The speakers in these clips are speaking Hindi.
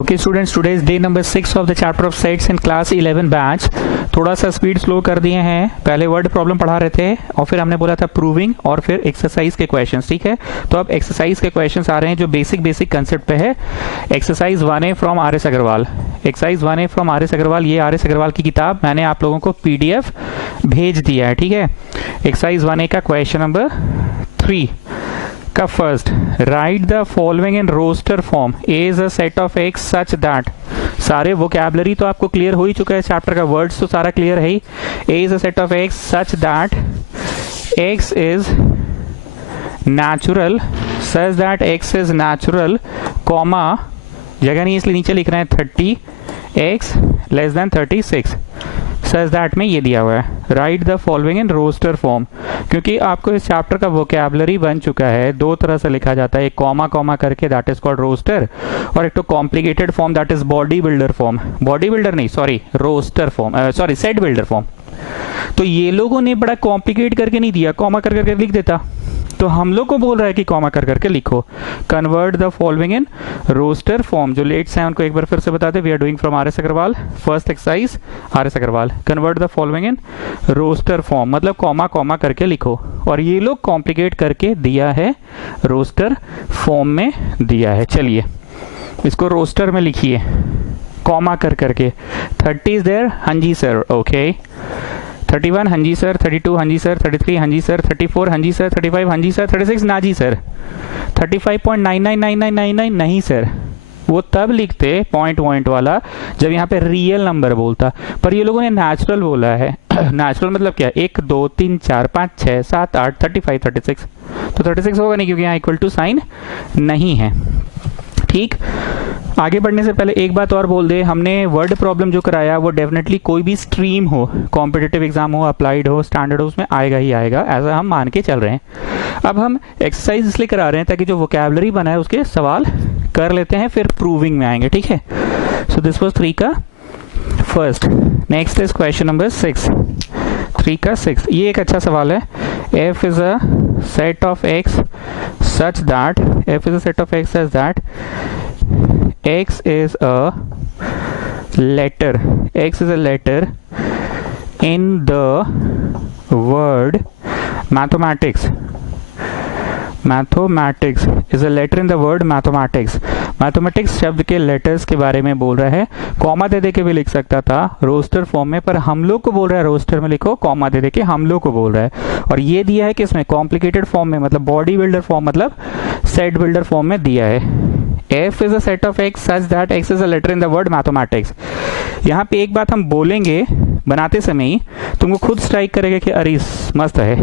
Okay students, today is day number 6 of the chapter of sets in class 11 batch. थोड़ा सा स्पीड स्लो कर दिए हैं, पहले वर्ड प्रॉब्लम पढ़ा रहे थे और फिर हमने बोला था प्रूविंग और फिर एक्सरसाइज के क्वेश्चंस। ठीक है, तो अब एक्सरसाइज के क्वेश्चंस आ रहे हैं जो बेसिक कंसेप्ट पे है। Exercise 1A from R S Agarwal. Exercise 1A from R S Agarwal, ये आर एस अग्रवाल की किताब मैंने आप लोगों को PDF भेज दिया है। ठीक है, एक्सरसाइज 1A का क्वेश्चन नंबर 3 का first, write the following in roster form. A is a set of x such that. सारे वोकैबुलरी तो आपको क्लियर हो ही चुका है, चैप्टर का वर्ड्स तो सारा क्लियर है ही। A is a set of x such that x is natural, such that x is natural, comma जगह नहीं इसलिए नीचे लिख रहे हैं 30 x less than 36 such that में ये दिया हुआ है। Write the following in roster form, क्योंकि आपको इस चैप्टर का वोकैबुलरी बन चुका है। दो तरह से लिखा जाता है, एक कॉमा करके दैट इज कॉल्ड रोस्टर, और एक तो complicated form that is body builder form. Body builder नहीं, sorry roster form, sorry set builder form. तो ये लोगों ने बड़ा कॉम्प्लिकेट करके नहीं दिया, कॉमा कर करके लिख देता, तो हम लोग को बोल रहा है कि कॉमा कर करके लिखो। Convert the following in roster form. जो लेट्स हैं उनको एक बार फिर से बताते, we are doing from R S Agarwal, first exercise R S Agarwal. Convert the following in roster form मतलब कॉमा करके लिखो, और ये लोग कॉम्प्लिकेट करके दिया है, रोस्टर फॉर्म में दिया है। चलिए इसको रोस्टर में लिखिए कॉमा कर करके। 30 इज देयर, हाँ जी सर, ओके। 31 हाँ जी सर, 32 हाँ जी सर, 33 हाँ जी सर, 34 हाँ जी सर, 35 हाँ जी सर, 36 ना जी सर, 35.999999 नहीं सर। वो तब लिखते पॉइंट वाला जब यहाँ पे रियल नंबर बोलता, पर ये लोगों ने नेचुरल बोला है। नेचुरल मतलब क्या, 1 2 3 4 5 6 7 8 35 36, तो 36 होगा नहीं क्योंकि यहाँ इक्वल टू साइन नहीं है। ठीक, आगे बढ़ने से पहले एक बात और बोल दे, हमने वर्ड प्रॉब्लम जो कराया वो डेफिनेटली कोई भी स्ट्रीम हो, कॉम्पिटिटिव एग्जाम हो, अप्लाइड हो, स्टैंडर्ड हो, उसमें आएगा ही आएगा, ऐसा हम मान के चल रहे हैं। अब हम एक्सरसाइज इसलिए करा रहे हैं ताकि जो वोकैबुलरी बना है उसके सवाल कर लेते हैं, फिर प्रूविंग में आएंगे। ठीक है, सो दिस वाज 3 का first. Next is question number 6, 3 का 6। ये एक अच्छा सवाल है। f is a set of x such that x is a letter in the word mathematics is a letter in the word mathematics शब्द के लेटर्स के बारे में बोल रहा है। कॉमा दे दे के भी लिख सकता था रोस्टर फॉर्म में, पर हम लोग को बोल रहा है रोस्टर में लिखो, कॉमा दे दे के हम लोग को बोल रहा है। और ये दिया है कि इसमें कॉम्प्लिकेटेड फॉर्म में, मतलब बॉडी बिल्डर फॉर्म मतलब सेट बिल्डर फॉर्म में दिया है। f is a set of x such that x is a letter in the word mathematics। यहाँ पे एक बात हम बोलेंगे बनाते समय ही, तुमको खुद स्ट्राइक करेगा कि अरे मस्त है।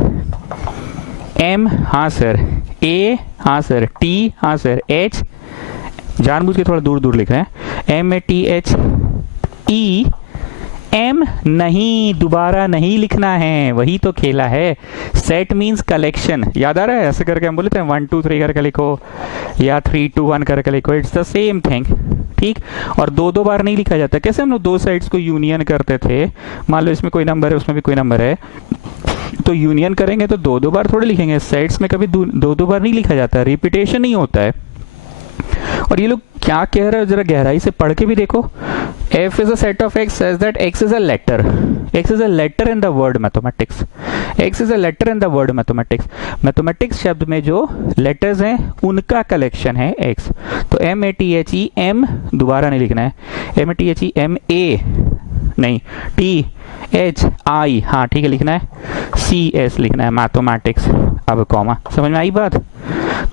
M हाँ सर, A हाँ सर, T हाँ सर, H जानबूझ के थोड़ा दूर लिख रहे हैं, MATHE M नहीं, दोबारा नहीं लिखना है, वही तो खेला है। सेट मीन्स कलेक्शन, याद आ रहा है? ऐसे करके हम बोले थे 1 2 3 करके लिखो या 3 2 1 करके लिखो, इट्स द सेम थिंग। ठीक, और दो बार नहीं लिखा जाता। कैसे हम लोग दो साइड्स को यूनियन करते थे, मान लो इसमें कोई नंबर है उसमें भी कोई नंबर है, तो यूनियन करेंगे तो दो बार थोड़े लिखेंगे। साइड्स में कभी दो बार नहीं लिखा जाता, रिपीटेशन नहीं होता है। और ये लोग क्या कह रहे हैं जरा गहराई से पढ़ के भी देखो। f is a set of x says that x is a letter in the word mathematics। x is a letter in the word mathematics। Mathematics शब्द में जो लेटर्स हैं उनका कलेक्शन है x। तो MATHE M दोबारा नहीं लिखना है, MATHE MA नहीं, THI हाँ ठीक है लिखना है, CS लिखना है, मैथमेटिक्स। अब कॉमा, समझ में आई बात?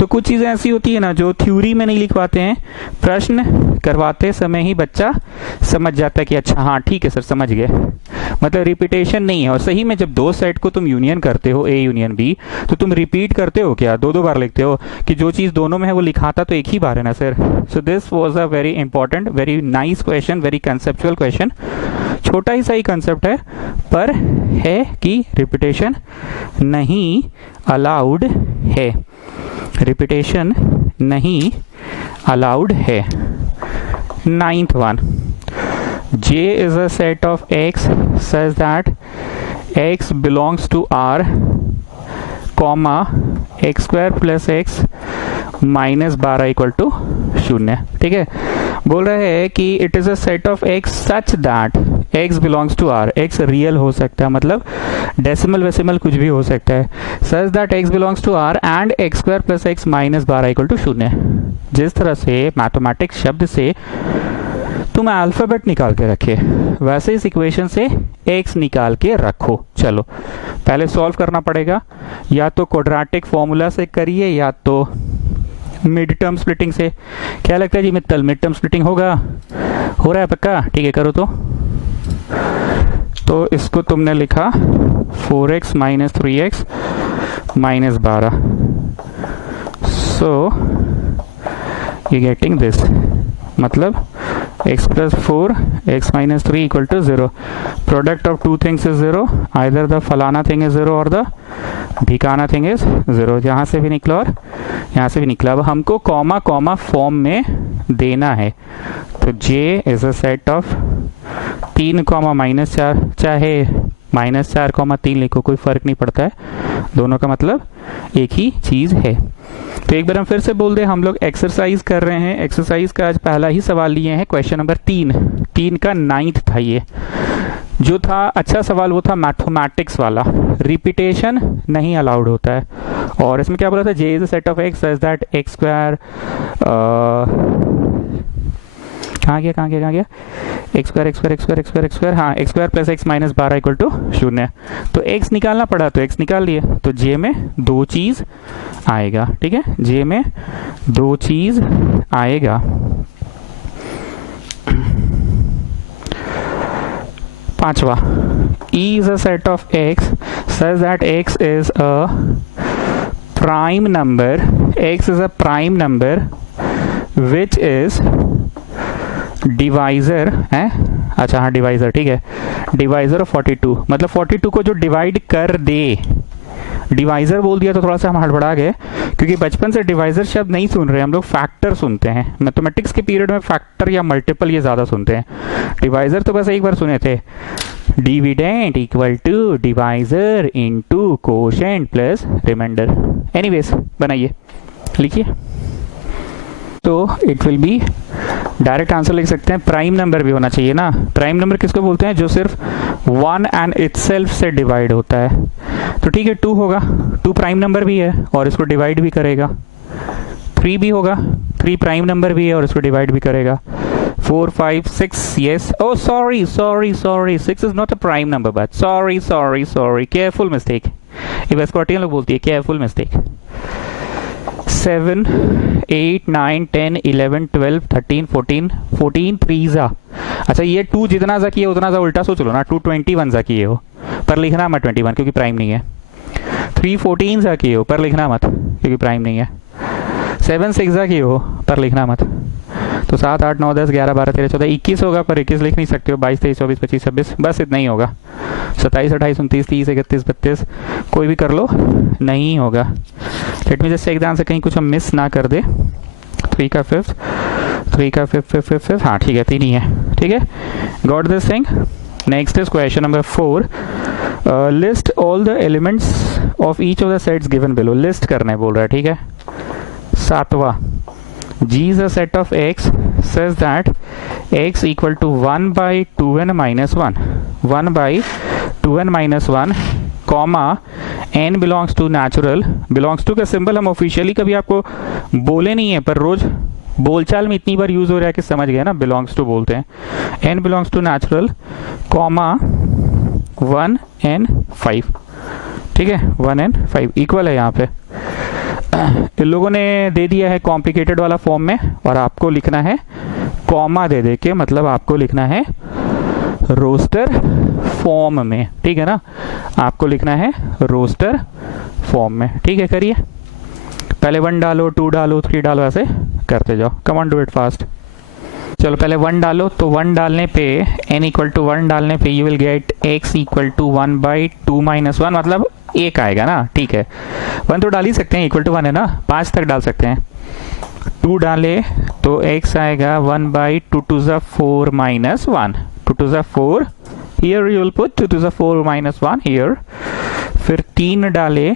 तो कुछ चीजें ऐसी होती है ना जो थ्योरी में नहीं लिखवाते हैं, प्रश्न करवाते समय ही बच्चा समझ जाता है कि अच्छा हाँ ठीक है सर समझ गए, मतलब रिपीटेशन नहीं है। और सही में जब दो सेट को तुम यूनियन करते हो, A यूनियन B, तो तुम रिपीट करते हो क्या, दो बार लिखते हो कि जो चीज दोनों में है वो लिखाता तो एक ही बार है ना sir. So this was a very important, very nice question, very conceptual question. छोटा ही सही कंसेप्ट है, पर है कि रिपीटेशन नहीं अलाउड है, रिपीटेशन नहीं अलाउड है। 9th one, J is a set of x such that x belongs to R, comma x² + x -12 = 0। ठीक है, बोल रहे हैं कि it is a set of x such that x belongs to r। x real हो सकता है, मतलब डेसिमल वेसिमल कुछ भी हो सकता है। Such that x belongs to r and x square plus x minus 12 equal to 0। जिस तरह से मैथमेटिक्स शब्द से तुम अल्फ़ाबेट निकाल के रखे, वैसे इस इक्वेशन से x निकाल के रखो। चलो पहले सॉल्व करना पड़ेगा, या तो क्वाड्रेटिक फॉर्मूला से करिए या तो मिड टर्म स्प्लिटिंग से। क्या लगता है जी मित्तल, मिड टर्म स्प्लिटिंग होगा? हो रहा है पक्का? ठीक है, करो तो इसको तुमने लिखा 4x minus 3x minus 12, so you getting this, मतलब x plus 4 x minus 3 equal to 0. Product of two things is 0. Either the फलाना thing is 0 or the ढिकाना thing is 0. यहाँ से भी निकला और यहाँ से भी निकला। अब हमको कॉमा कॉमा फॉर्म में देना है, तो J is a set of 3 comma minus 4, चाहे माइनस 4 कॉमा 3 लिखो, कोई फ़र्क नहीं पड़ता है, दोनों का मतलब एक ही चीज़ है। तो एक बार हम फिर से बोल दें, हम लोग एक्सरसाइज कर रहे हैं। एक्सरसाइज का आज पहला ही सवाल लिए हैं, क्वेश्चन नंबर 3 का 9th था। ये जो था अच्छा सवाल वो था मैथमेटिक्स वाला, रिपीटेशन नहीं अलाउड होता है। और इसमें क्या बोला था, J is a set of x such that x square, कहाँ गया एक्स स्क्वायर, हाँ x square plus x minus 12 equal to 0। तो एक्स निकालना पड़ा तो एक्स निकाल लिए, तो जे में दो चीज़ आएगा। ठीक है, जे में दो चीज़ आएगा। पांचवा, E is a set of x such that x is a prime number, x is a prime number which is divisor है। अच्छा हाँ डिवाइजर, ठीक है, डिवाइजर ऑफ 42, मतलब 42 को जो डिवाइड कर दे। डिवाइजर बोल दिया तो थोड़ा सा हम हड़बड़ा गए, क्योंकि बचपन से डिवाइजर शब्द नहीं सुन रहे हम लोग, फैक्टर सुनते हैं। मैथमेटिक्स के पीरियड में फैक्टर या मल्टीपल ये ज़्यादा सुनते हैं, डिवाइजर तो बस एक बार सुने थे। Dividend equal to divisor into quotient plus remainder. Anyways बनाइए, लिखिए। तो it will be, direct answer लिख सकते हैं, प्राइम नंबर भी होना चाहिए ना। प्राइम नंबर किसको बोलते हैं, जो सिर्फ 1 एंड इटसेल्फ से डिवाइड होता है। तो ठीक है, 2 होगा, 2 प्राइम नंबर भी है और इसको डिवाइड भी करेगा। 3 भी होगा, 3 प्राइम नंबर भी है और इसको डिवाइड भी करेगा। 4 5 6, yes, oh sorry 6 is not a prime number, but sorry careful mistake, ये बस स्कॉटियन लोग बोलती है careful mistake। 7 8 9 10 11 12 13 14 3 जा। अच्छा ये 2 जितना सा किए उतना सा उल्टा सोच लो ना, 2 21 सा किए हो पर लिखना मत 21 क्योंकि प्राइम नहीं है। 3 14 सा किए हो पर लिखना मत क्योंकि प्राइम नहीं है। 7 6 सा किए हो पर लिखना मत। तो 7 8 9 10 11 12 13 14 21 होगा, पर 21 लिख नहीं सकते हो। 22 23 24 25 26 बस इतना ही होगा। 27 28 29 30 31 32 कोई भी कर लो, नहीं होगा। Let me just check the answer, कहीं कुछ हम मिस ना कर दे। 3 का 5th 3 का 5th, हाँ ठीक है 3 ही है। ठीक है, got this thing. Next is question number 4। List all the elements of each of the sets given below. List करने बोल रहा है, ठीक है। 7वां, G is a set of x such that x equal to 1 by 2n minus 1, 1 by 2n minus 1, comma n belongs to natural। belongs to का सिंबल हम ऑफिशियली कभी आपको बोले नहीं है, पर रोज बोलचाल में इतनी बार यूज हो रहा है कि समझ गए ना, belongs to बोलते हैं। n belongs to natural, comma 1 and 5, ठीक है, 1 and 5 इक्वल है यहाँ पे। इन लोगों ने दे दिया है कॉम्प्लिकेटेड वाला फॉर्म में, और आपको लिखना है कॉमा दे दे के, मतलब आपको लिखना है रोस्टर फॉर्म में, ठीक है ना। आपको लिखना है रोस्टर फॉर्म में, ठीक है। करिए, पहले 1 डालो, 2 डालो, 3 डालो, ऐसे करते जाओ। Come on, do it fast. चलो पहले 1 डालो, तो 1 डालने पे n इक्वल टू 1 डालने पे you will get x equal to 1 by 2 minus 1, मतलब 1 आएगा ना, ठीक है। 1 तो डाल ही सकते हैं, इक्वल टू 1 है ना, 5 तक डाल सकते हैं। 2 डाले तो x आएगा 1 by 2 to the 4 minus 1, 2 to the 4, here you will put 2 to the 4 minus 1 here. फिर 3 डाले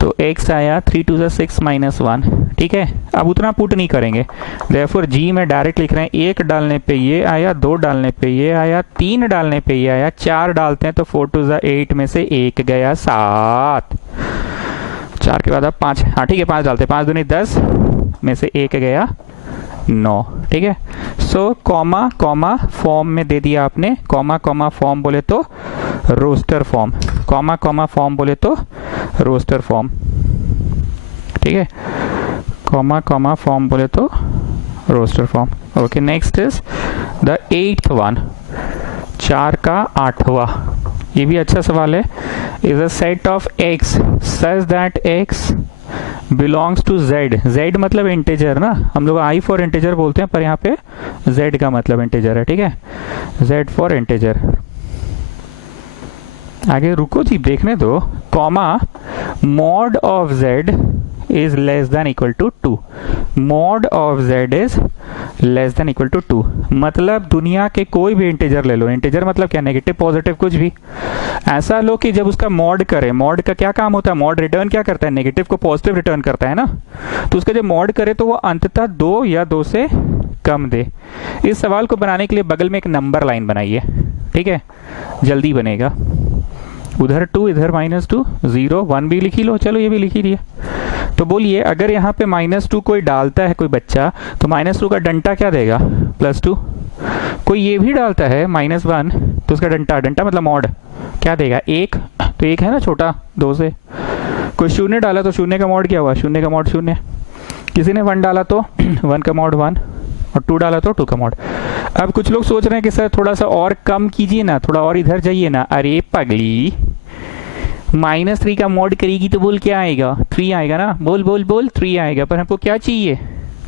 तो x आया 3 टू ज़ा 6 माइनस 1, ठीक है, अब उतना पुट नहीं करेंगे, देयरफॉर जी में डायरेक्ट लिख रहे हैं, एक डालने पे ये आया, दो डालने पे ये आया, तीन डालने पे ये आया, चार डालते हैं तो 4 2 8 में से एक गया 7, चार के बाद अब 5, हाँ ठीक है 5 डालते हैं, 5 दूनी 10 में से एक गया 9, ठीक है। सो कॉमा कॉमा फॉर्म में दे दिया आपने, कॉमा कॉमा फॉर्म बोले तो roster form, comma comma form बोले तो रोस्टर फॉर्म, ठीक है, कॉमा कॉमा फॉर्म बोले तो roster form. Okay, next is the 8th one, 4 का 8वां, ये भी अच्छा सवाल है। Is a set of x such that x belongs to z, z मतलब इंटीजर ना, हम लोग आई फॉर इंटीजर बोलते हैं पर यहाँ पे जेड का मतलब इंटीजर है, ठीक है, जेड फॉर इंटीजर। आगे रुको जी, देखने दो, comma mod of z is less than equal to 2, mod of z is less than equal to 2, मतलब दुनिया के कोई भी इंटीजर ले लो, इंटीजर मतलब क्या, नेगेटिव पॉजिटिव कुछ भी, ऐसा लो कि जब उसका मॉड करे, मॉड का क्या काम होता है, मॉड रिटर्न क्या करता है, नेगेटिव को पॉजिटिव रिटर्न करता है ना, तो उसका जब मॉड करे तो वो अंततः 2 या 2 से कम दे। इस सवाल को बनाने के लिए बगल में एक नंबर लाइन बनाइए, ठीक है, जल्दी बनेगा, उधर 2 इधर -2, 0 1 भी लिखी लो, चलो ये भी लिखी दिए। तो बोलिए अगर यहाँ पे -2 कोई डालता है कोई बच्चा, तो -2 का डंटा क्या देगा, +2, कोई ये भी डालता है -1 तो उसका डंटा, डंटा मतलब मॉड क्या देगा, 1, तो 1 है ना छोटा 2 से, कोई 0 डाला तो 0 का मॉड क्या हुआ, 0 का मॉड 0, किसी ने 1 डाला तो 1 का मॉड 1, और 2 डाला तो 2 का मॉड। अब कुछ लोग सोच रहे हैं कि सर थोड़ा सा और कम कीजिए ना, थोड़ा और इधर जाइए ना, अरे पगली, -3 का मॉड करेगी तो बोल क्या आएगा, 3 आएगा ना, बोल बोल बोल 3 आएगा, पर हमको क्या चाहिए,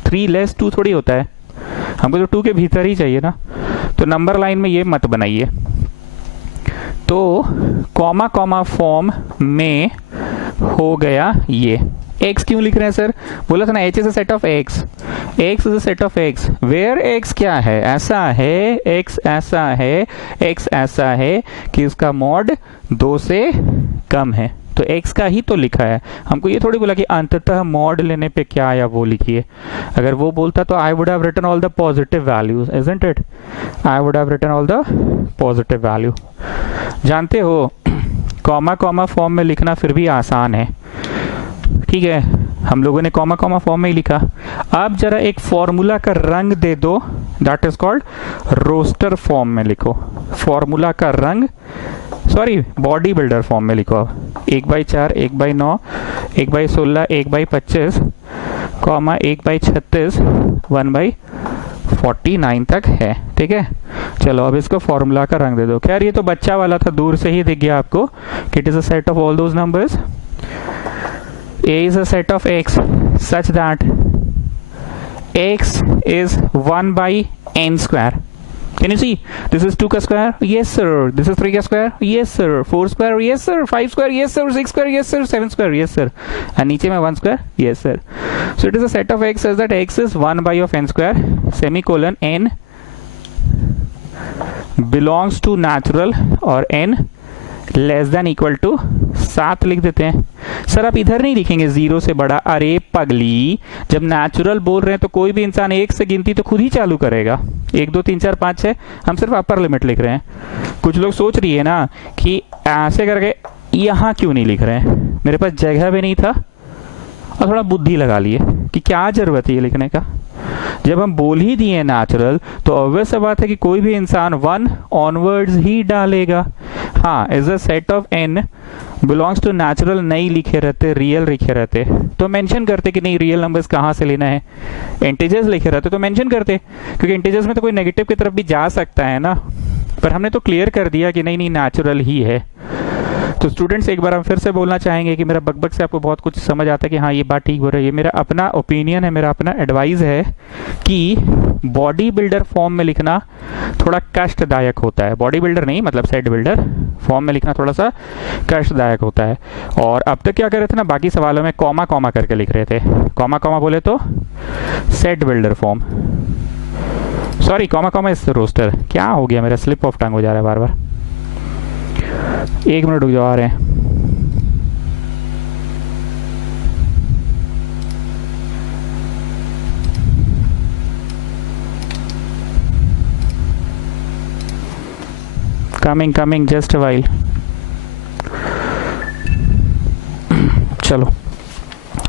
3 लेस 2 थोड़ी होता है, हमको तो 2 के भीतर ही चाहिए ना, तो नंबर लाइन में ये मत बनाइए। तो कॉमा कॉमा फॉर्म में हो गया ये, x क्यों लिख रहे हैं सर, बोला था ना h is a set of x, x is a set of x, where x क्या है, ऐसा है, x ऐसा है, x ऐसा है कि उसका मॉड 2 से कम है, तो x का ही तो लिखा है, हमको ये थोड़ी बोला कि अंततः मॉड लेने पे क्या आया वो लिखिए, अगर वो बोलता तो I would have written all the positive values, isn't it, I would have written all the positive value. जानते हो कॉमा कॉमा फॉर्म में लिखना फिर भी आसान है, ठीक है, हम लोगों ने कॉमा कॉमा फॉर्म में ही लिखा। अब जरा एक फॉर्मूला का रंग दे दो, that is called roster form में लिखो, फॉर्मूला का रंग, सॉरी बॉडी बिल्डर फॉर्म में लिखो, अब 1/4, 1/9, 1/16, 1/25, कॉमा 1/36, 1/49 तक है, ठीक है। चलो अब इसको फॉर्मूला का रंग दे दो, खैर ये तो बच्चा वाला था, दूर से ही दिख गया आपको कि it is a set of all those numbers, A is a set of x such that x is 1 by n square. Can you see? This is 2 ka square, yes sir. This is 3 ka square, yes sir. 4 square, yes sir. 5 square, yes sir. 6 square, yes sir. 7 square, yes sir. And नीचे में 1 square, yes sir. So it is a set of x such that x is 1 by of n square, semicolon n belongs to natural और n less than equal to 7 लिख देते हैं। सर आप इधर नहीं लिखेंगे 0 से बड़ा, अरे पगली, जब नेचुरल बोल रहे हैं तो कोई भी इंसान 1 से गिनती तो खुद ही चालू करेगा, 1 2 3 4 5 6, हम सिर्फ अपर लिमिट लिख रहे हैं। कुछ लोग सोच रही है ना कि ऐसे करके यहाँ क्यों नहीं लिख रहे हैं, मेरे पास जगह भी नहीं था और थोड़ा बुद्धि लगा लिए कि क्या जरूरत है ये लिखने का, जब हम बोल ही दिए नेचुरल तो ऑब्वियस बात है कि कोई भी इंसान 1 ऑनवर्ड्स ही डालेगा। हाँ, is a set of n belongs to natural नहीं लिखे रहते, रियल लिखे रहते तो मेंशन करते कि नहीं रियल नंबर्स कहाँ से लेना है, इंटीजर्स लिखे रहते तो मेंशन करते, क्योंकि इंटीजर्स में तो कोई नेगेटिव की तरफ भी जा सकता है ना, पर हमने तो क्लियर कर दिया कि नहीं नहीं नेचुरल ही है। तो स्टूडेंट्स एक बार हम फिर से बोलना चाहेंगे कि मेरा बकबक से आपको बहुत कुछ समझ आता है कि हाँ ये बात ठीक हो रही है, ये मेरा अपना ओपिनियन है, मेरा अपना एडवाइस है कि बॉडी बिल्डर फॉर्म में लिखना थोड़ा कष्टदायक होता है, बॉडी बिल्डर नहीं मतलब सेट बिल्डर फॉर्म में लिखना थोड़ा सा कष्टदायक होता है। और अब तक क्या कर रहे थे ना, बाकी सवालों में कॉमा कॉमा करके लिख रहे थे, कॉमा कॉमा बोले तो set builder form, sorry comma comma इस रोस्टर, क्या हो गया मेरा स्लिप ऑफ टंग हो जा रहा है बार बार, 1 मिनट रुक जाओ आ रहे हैं। Coming just a while. चलो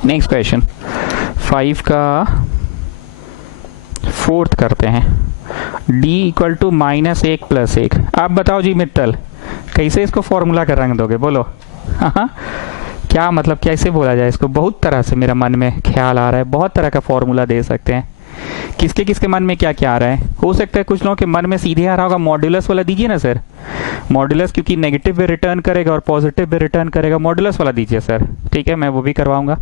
नेक्स्ट क्वेश्चन 5 का 4th करते हैं। d equal to -1 + 1। आप बताओ जी मित्तल, कैसे इसको फॉर्मूला का रंग दोगे, बोलो। हाँ, क्या मतलब कैसे बोला जाए इसको? बहुत तरह से मेरा मन में ख्याल आ रहा है, बहुत तरह का फॉर्मूला दे सकते हैं। किसके किसके मन में क्या क्या आ रहा है? हो सकता है कुछ लोगों के मन में सीधे आ रहा होगा मॉड्यूलस वाला दीजिए ना सर। मॉड्यूलस क्योंकि नेगेटिव भी रिटर्न करेगा और पॉजिटिव भी रिटर्न करेगा, मॉड्यूलस वाला दीजिए सर। ठीक है, मैं वो भी करवाऊंगा।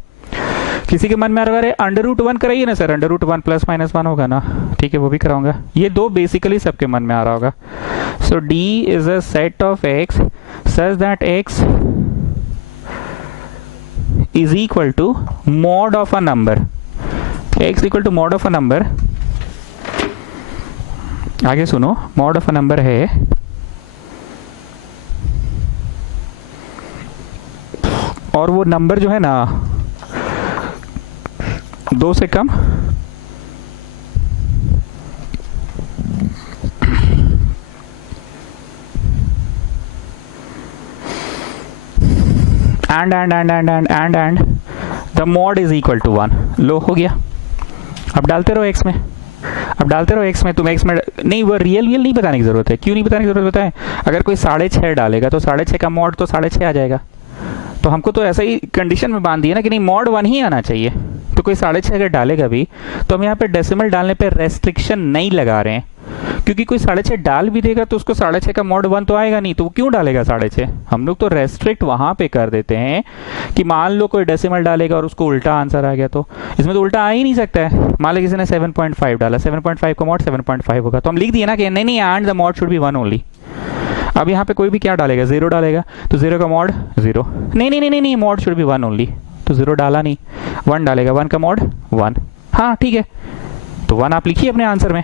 किसी के मन में आ रहा है √1 कराइए ना सर, √1 ± 1 होगा ना। ठीक है, वो भी कराऊंगा। ये दो बेसिकली सबके मन में आ रहा होगा। So d is a set of x such that x is equal to mod of a number. x equal to mod of a number, आगे सुनो, मॉड ऑफ अ नंबर है और वो नंबर जो है ना 2 से कम and the mod is equal to 1। लो, हो गया। अब डालते रहो x में, अब डालते रहो x में। तुम x में नहीं, वो रियल नहीं बताने की जरूरत है। क्यों नहीं बताने की जरूरत बताए? अगर कोई 6.5 डालेगा तो 6.5 का मॉड तो 6.5 आ जाएगा। तो हमको तो ऐसा ही कंडीशन में बांध दिया ना कि नहीं मॉड 1 ही आना चाहिए। तो कोई 6.5 अगर डालेगा भी तो हम यहाँ पे डेसिमल डालने पे रेस्ट्रिक्शन नहीं लगा रहे हैं, क्योंकि कोई 6.5 डाल भी देगा तो उसको 6.5 का मॉड 1 तो आएगा नहीं, तो वो क्यों डालेगा 6.5? हम लोग तो रेस्ट्रिक्ट वहां पे कर देते हैं कि मान लो कोई डेसिमल डालेगा और उसको उल्टा आंसर आ गया, तो इसमें तो उल्टा आ ही नहीं सकता है। मान लो किसी ने 7.5 डाला, 7.5 का मॉड 7.5 होगा, तो हम लिख दिए ना कि नहीं and the mod should be 1 only. अब यहाँ पे कोई भी क्या डालेगा, 0 डालेगा, तो 0 का मॉड 0। नहीं, मॉड शुड बी 1 ओनली, तो 0 डाला नहीं। 1 डालेगा, 1 का मॉड 1। हाँ ठीक है, तो 1 आप लिखिए अपने आंसर में।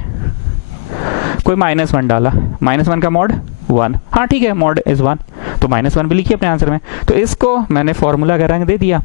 कोई -1 डाला, -1 का मॉड 1। हाँ ठीक है, मॉड इज 1, तो -1 भी लिखिए अपने आंसर में। तो इसको मैंने फॉर्मूला का रंग दे दिया।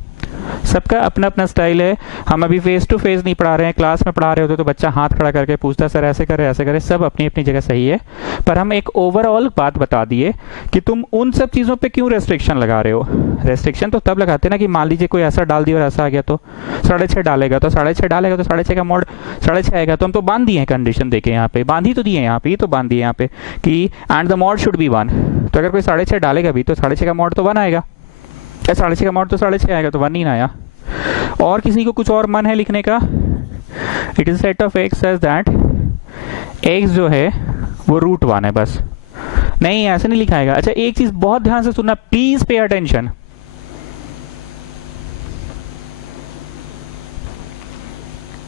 सबका अपना अपना स्टाइल है। हम अभी फेस टू फेस नहीं पढ़ा रहे हैं, क्लास में पढ़ा रहे होते तो बच्चा हाथ खड़ा करके पूछता सर ऐसे करे ऐसे करे, सब अपनी अपनी जगह सही है। पर हम एक ओवरऑल बात बता दिए कि तुम उन सब चीज़ों पे क्यों रेस्ट्रिक्शन लगा रहे हो। रेस्ट्रिक्शन तो तब लगाते ना कि मान लीजिए कोई ऐसा डाल दिया और ऐसा आ गया, तो 6.5 डालेगा तो 6.5 डालेगा तो 6.5 का मॉड 6.5 आएगा। तो हम तो बांध दिए हैं कंडीशन देके, यहाँ पे बांध ही तो दिए, यहाँ पे तो बांध दिए यहाँ पे कि and the mod should be 1। तो अगर कोई 6.5 डालेगा भी तो 6.5 का मॉड तो 1 आएगा, 6.5 का मॉड तो 6.5 आएगा, तो 1 नहीं आया। और किसी को कुछ और मन है लिखने का? It is set of x such that x जो है वो √1 है, बस। नहीं, ऐसे नहीं लिखाएगा। अच्छा, एक चीज बहुत ध्यान से सुनना, प्लीज पे अटेंशन।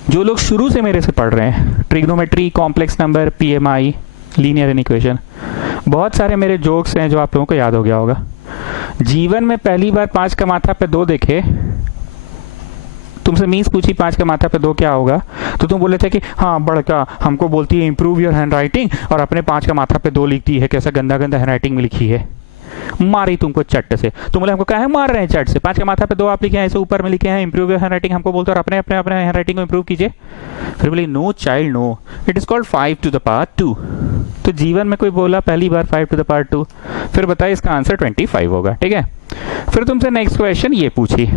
जो लोग शुरू से मेरे से पढ़ रहे हैं, trigonometry, complex number, PMI, linear equation, बहुत सारे मेरे जोक्स हैं जो आप लोगों को याद हो गया होगा। जीवन में पहली बार 5 का माथा पे 2 देखे, तुमसे मीन्स पूछी 5 का माथा पे 2 क्या होगा, तो तुम बोले थे कि हाँ बड़का हमको बोलती है इंप्रूव योर हैंड राइटिंग, और अपने 5 का माथा पे 2 लिखती है, कैसा गंदा गंदा हैंड राइटिंग में लिखी है। मारी तुमको चट से। तुम बोले हमको क्या है मार रहे हैं चट से, 5 का माथा पे 2 आप लिखे हैं, ऐसे ऊपर में लिखे हैं इंप्रूव योर हैंड राइटिंग, हमको बोलते और अपने अपने अपने हैंड राइटिंग को इंप्रूव कीजिए। फिर बोली no child no, it is called 5 to the power 2। तो जीवन में कोई बोला पहली बार 5 to the power 2, फिर बताइए इसका आंसर 25 होगा। ठीक है, फिर तुमसे नेक्स्ट क्वेश्चन ये पूछी,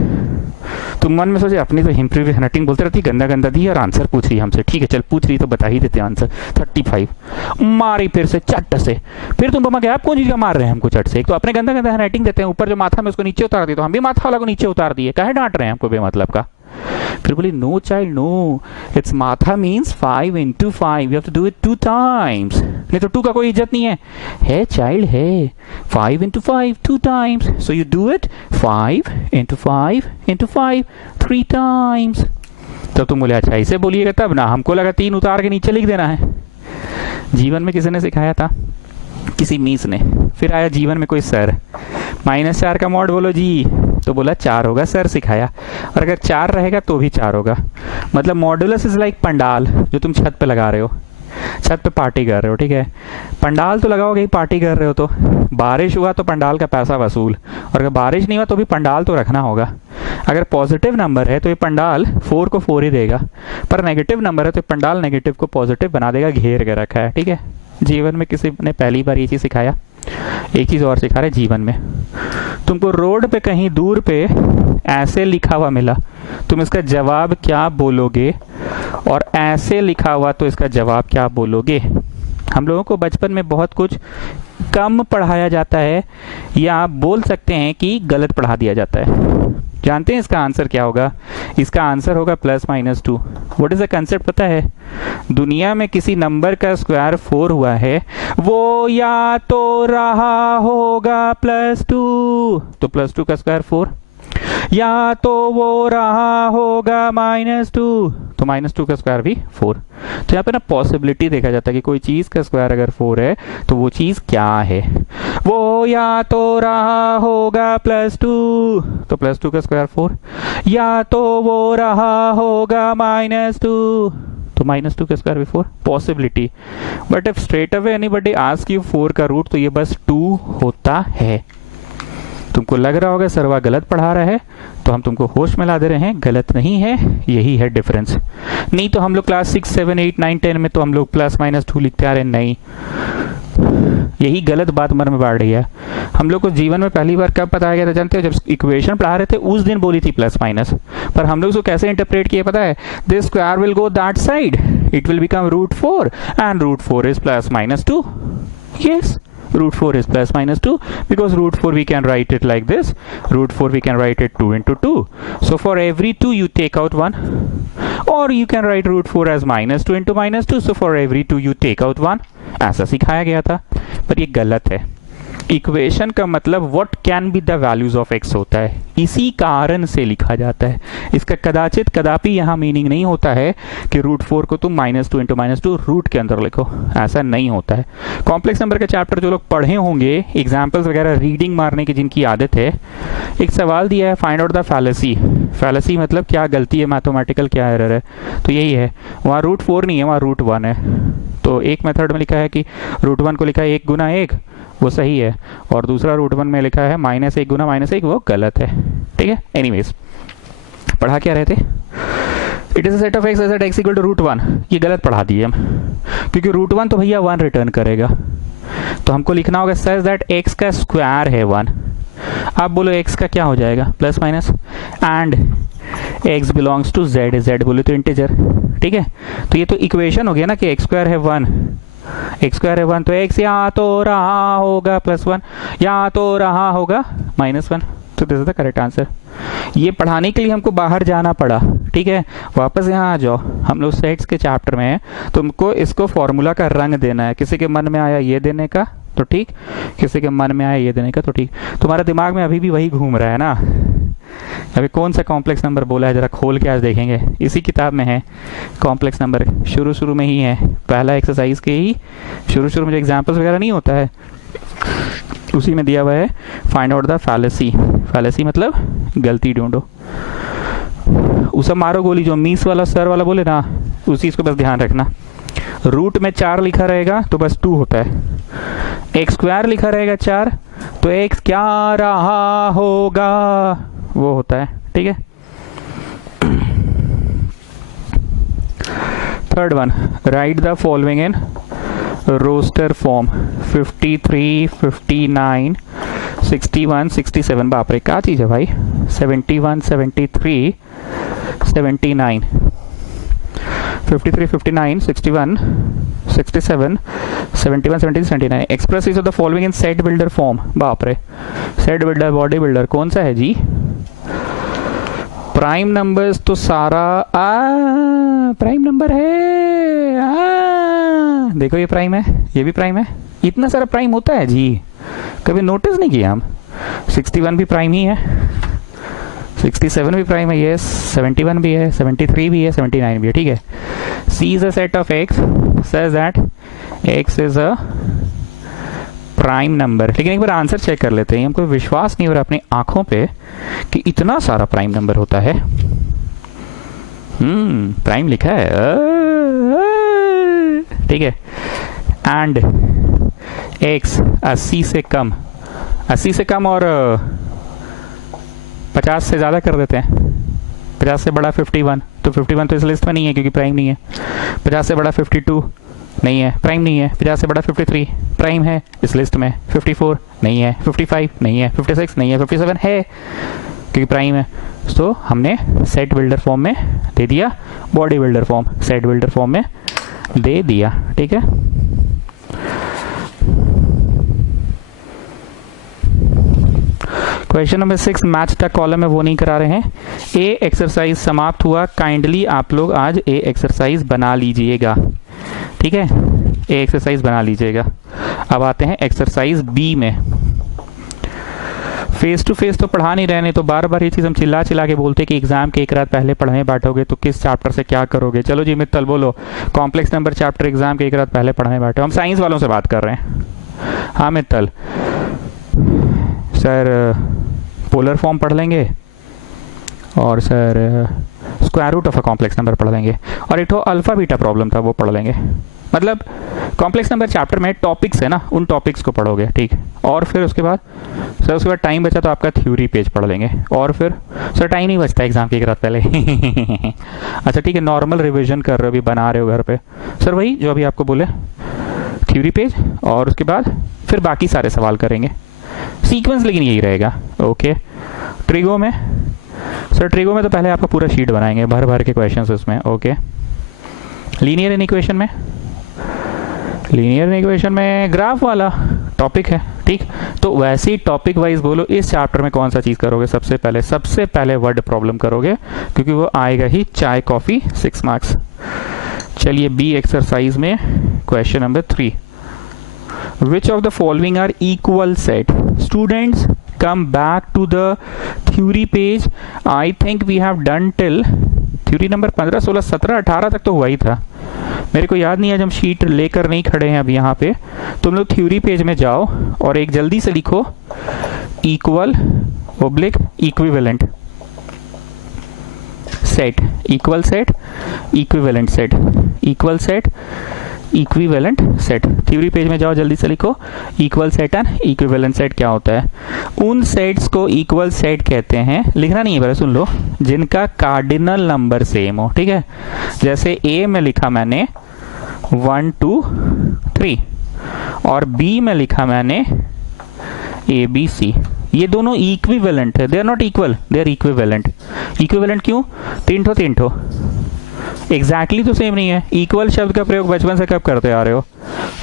तुम मन में सोचे अपनी तो इंप्रूव हैंड राइटिंग बोलते रहती, गंदा गंदा दी और आंसर पूछ रही हमसे। ठीक है चल पूछ रही तो बता ही देते आंसर, 35। मारी फिर से चट से। फिर तुम मम्मा क्या आप कौन चीज का मार रहे हैं हमको चट से? एक तो अपने गंदा गंदा हैंड राइटिंग देते हैं, ऊपर जो माथा में उसको नीचे उतार दिए, तो हम भी माथा वाला को नीचे उतार दिए, काहे डांट रहे हैं हमको बेमतलब का। फिर बोली नो चाइल्ड नो, इट्स माथा means 5 into 5, you have to do it 2 times। नहीं तो 2 का कोई इज्जत नहीं है चाइल्ड है, 5 into 5 2 times, so you do it 5 into 5 into 5 3 times। तब तुम बोले अच्छा ऐसे बोलिएगा तब ना, हमको लगा 3 उतार के नीचे लिख देना है। जीवन में किसी ने सिखाया था, किसी मीस ने। फिर आया जीवन में कोई सर, -4 का मॉड बोलो जी, तो बोला 4 होगा, सर सिखाया। और अगर 4 रहेगा तो भी 4 होगा। मतलब मॉडुलस इज लाइक पंडाल, जो तुम छत पे लगा रहे हो, छत पे पार्टी कर रहे हो। ठीक है, पंडाल तो लगाओगे ही, पार्टी कर रहे हो तो बारिश हुआ तो पंडाल का पैसा वसूल, और अगर बारिश नहीं हुआ तो भी पंडाल तो रखना होगा। अगर पॉजिटिव नंबर है तो ये पंडाल 4 को 4 ही देगा, पर नेगेटिव नंबर है तो पंडाल नेगेटिव को पॉजिटिव बना देगा, घेर के रखा है। ठीक है, जीवन में किसी ने पहली बार ये चीज सिखाया। एक चीज़ और सिखा रहे जीवन में, तुमको रोड पे कहीं दूर पे ऐसे लिखा हुआ मिला, तुम इसका जवाब क्या बोलोगे, और ऐसे लिखा हुआ तो इसका जवाब क्या बोलोगे। हम लोगों को बचपन में बहुत कुछ कम पढ़ाया जाता है, या आप बोल सकते हैं कि गलत पढ़ा दिया जाता है। जानते हैं इसका आंसर क्या होगा? इसका आंसर होगा +-2। व्हाट इज द कंसेप्ट पता है? दुनिया में किसी नंबर का स्क्वायर 4 हुआ है, वो या तो रहा होगा +2, तो +2 का स्क्वायर 4, या तो वो रहा होगा -2, तो -2 का स्क्वायर भी 4। तो यहाँ पे ना पॉसिबिलिटी देखा जाता है कि कोई चीज़ का स्क्वायर अगर 4 है तो वो चीज़ क्या है। वो या तो रहा होगा +2, तो +2 का स्क्वायर 4, या तो वो रहा होगा -2, तो -2 का स्क्वायर भी 4। Possibility. But if straight away anybody ask you 4 का रूट, तो ये बस 2 होता है। तुमको लग रहा होगा सरवा गलत पढ़ा रहा है, तो हम तुमको होश में ला दे रहे हैं, गलत नहीं है, यही है डिफरेंस। नहीं तो हम लोग क्लास 6, 7, 8, 9, 10 में तो हम लोग +-2 लिखते आ रहे हैं, नहीं, यही गलत बात मन में बाढ़ रही है। हम लोग को जीवन में पहली बार कब बताया गया था जानते हो? जब इक्वेशन पढ़ा रहे थे उस दिन बोली थी +-, पर हम लोग उसको कैसे इंटरप्रेट किए पता है? This square will go that side, it will become √4 and √4 is +-2। Yes, √4 is +-2 because √4 we can write it like this. √4 we can write it 2 into 2. So for every 2 you take out 1, or you can write √4 as -2 into -2. So for every 2 you take out 1. ऐसा सिखाया गया था, पर ये गलत है। इक्वेशन का मतलब what can be the values of x होता है, इसी कारण से लिखा जाता है। इसका कदाचित कदापि यहाँ मीनिंग नहीं होता है कि √4 को तुम -2 into -2 रूट के अंदर लिखो, ऐसा नहीं होता है। कॉम्प्लेक्स नंबर के चैप्टर जो लोग पढ़े होंगे, एग्जाम्पल्स वगैरह रीडिंग मारने की जिनकी आदत है, एक सवाल दिया है find out the fallacy. Fallacy मतलब क्या गलती है, मैथमेटिकल क्या एरर है, तो यही है। वहाँ √4 नहीं है, वहाँ √1 है। तो एक मेथड में लिखा है कि √1 को लिखा है 1 गुना 1, वो सही है, और दूसरा √1 में लिखा है -1 गुना -1, वो गलत है। ठीक है, एनीवेज पढ़ा क्या रहे थे? It is a set of x at x equal to √1, ये गलत पढ़ा दिए हम, क्योंकि √1 तो भैया 1 रिटर्न करेगा, तो हमको लिखना होगा सच दैट x का स्क्वायर है 1। आप बोलो x का क्या हो जाएगा, +-, and x belongs to z, z बोले तो इंटीजर। ठीक है, तो ये तो इक्वेशन हो गया ना कि x² है 1, x² है 1, तो x या तो रहा होगा +1 या तो रहा होगा -1। तो this is the correct answer. ये पढ़ाने के लिए हमको बाहर जाना पड़ा। ठीक है, वापस यहाँ आ जाओ, हम लोग सेट्स के चैप्टर में हैं, तुमको इसको फॉर्मूला का रंग देना है। किसी के मन में आया ये देने का तो ठीक, किसी के मन में आया ये देने का तो ठीक। तुम्हारे दिमाग में अभी भी वही घूम रहा है ना, अभी कौन सा कॉम्प्लेक्स नंबर बोला है, जरा खोल के आज देखेंगे। इसी किताब में है कॉम्प्लेक्स नंबर, शुरू में ही है, पहला एक्सरसाइज के ही शुरू में जो एग्जाम्पल्स वगैरह नहीं होता है उसी में दिया हुआ है find out the fallacy. Fallacy मतलब गलती ढूंढो। उसे मारो गोली, जो मीस वाला सर वाला बोले ना, उसी इसको बस ध्यान रखना। रूट में 4 लिखा रहेगा तो बस 2 होता है, x² लिखा रहेगा 4 तो x क्या रहा होगा, वो होता है। ठीक है, third one, write the following in roster form 53, 59, 61, 67। बाप रे क्या चीज़ है भाई, 71, 73, 79, 53, 59, 61, 67, 71, 70, 79। Express is of the following in set builder form. बाप रे, सेट बिल्डर, बॉडी बिल्डर कौन सा है जी? प्राइम नंबर्स तो सारा प्राइम नंबर है। देखो ये प्राइम है, ये भी प्राइम है, इतना सारा प्राइम होता है जी, कभी नोटिस नहीं किया हम। 61 भी प्राइम ही है, 67 भी प्राइम है, ये 71 भी है, 73 भी है, 79 भी है। ठीक है, C is a set of x says that x is a prime number. लेकिन एक बार आंसर चेक कर लेते हैं, हमको विश्वास नहीं हो रहा अपनी आंखों पे कि इतना सारा प्राइम नंबर होता है। प्राइम लिखा है, ठीक है। एंड x 80 से कम, 80 से कम और 50 से ज़्यादा कर देते हैं। 50 से बड़ा 51, तो 51 तो इस लिस्ट में नहीं है क्योंकि प्राइम नहीं है। 50 से बड़ा 52, नहीं है, प्राइम नहीं है। 50 से बड़ा 53 प्राइम है इस लिस्ट में। 54 नहीं है, 55 नहीं है, 56 नहीं है, 57 है क्योंकि प्राइम है। तो हमने सेट बिल्डर फॉर्म में दे दिया, body builder form set builder form में दे दिया। ठीक है, question number 6 match the column है, वो नहीं करा रहे हैं। ए एक्सरसाइज समाप्त हुआ, काइंडली आप लोग आज ए एक्सरसाइज बना लीजिएगा। ठीक है, ए एक्सरसाइज बना लीजिएगा। अब आते हैं एक्सरसाइज बी में। फेस टू फेस तो पढ़ा नहीं रहे, नहीं तो बार बार ये चीज़ हम चिल्ला चिल्ला के बोलते कि एग्जाम के एक रात पहले पढ़ने बैठोगे तो किस चैप्टर से क्या करोगे। चलो जी मित्तल बोलो, कॉम्प्लेक्स नंबर चैप्टर एग्जाम के एक रात पहले पढ़ने बैठो। हम साइंस वालों से बात कर रहे हैं। हाँ मित्तल सर, पोलर फॉर्म पढ़ लेंगे और sir square root of a complex number पढ़ लेंगे, और एक तो अल्फा बीटा प्रॉब्लम था वो पढ़ लेंगे। मतलब कॉम्प्लेक्स नंबर चैप्टर में टॉपिक्स है ना, उन टॉपिक्स को पढ़ोगे। ठीक, और फिर उसके बाद सर उसके बाद टाइम बचा तो आपका थ्योरी पेज पढ़ लेंगे, और फिर सर टाइम नहीं बचता एग्जाम की एक रात पहले। अच्छा ठीक है, नॉर्मल रिविजन कर रहे हो, अभी बना रहे हो घर पे, सर वही जो अभी आपको बोले, थ्योरी पेज और उसके बाद फिर बाकी सारे सवाल करेंगे। सीक्वेंस लेकिन यही रहेगा। ओके, ट्रिगो में सर, ट्रिगो में तो पहले आपका पूरा शीट बनाएंगे, भर भर के क्वेश्चंस उसमें। ओके, लीनियर इक्वेशन में, लीनियर इक्वेशन में ग्राफ वाला टॉपिक है। ठीक, तो वैसे ही टॉपिक वाइज बोलो इस चैप्टर में कौन सा चीज़ करोगे। सबसे पहले वर्ड प्रॉब्लम करोगे क्योंकि वो आएगा ही चाय कॉफ़ी 6 मार्क्स। चलिए बी एक्सरसाइज में question number 3, which of the following are equal set? Students, come back to the theory page. I think we have done till theory number 15, 16, 17, 18 तक तो हुआ ही था। मेरे को याद नहीं, आज हम शीट लेकर नहीं खड़े हैं अब यहाँ पे। तुम लोग थ्योरी पेज में जाओ और एक जल्दी से लिखो equal oblique equivalent set, equal set equivalent set, equal set equivalent set. Theory page में जाओ, जल्दी से लिखो equal set and equivalent set क्या होता है। उन सेट्स को इक्वल सेट कहते हैं, लिखना नहीं है पहले सुन लो, जिनका कार्डिनल नंबर सेम हो। ठीक है, जैसे ए में लिखा मैंने 1 2 3 और बी में लिखा मैंने ए बी सी, ये दोनों इक्विवेलेंट है। They are not equal, they are equivalent. Equivalent क्यों? तीन ठो एग्जैक्टली तो सेम नहीं है। इक्वल शब्द का प्रयोग बचपन से कब करते आ रहे हो?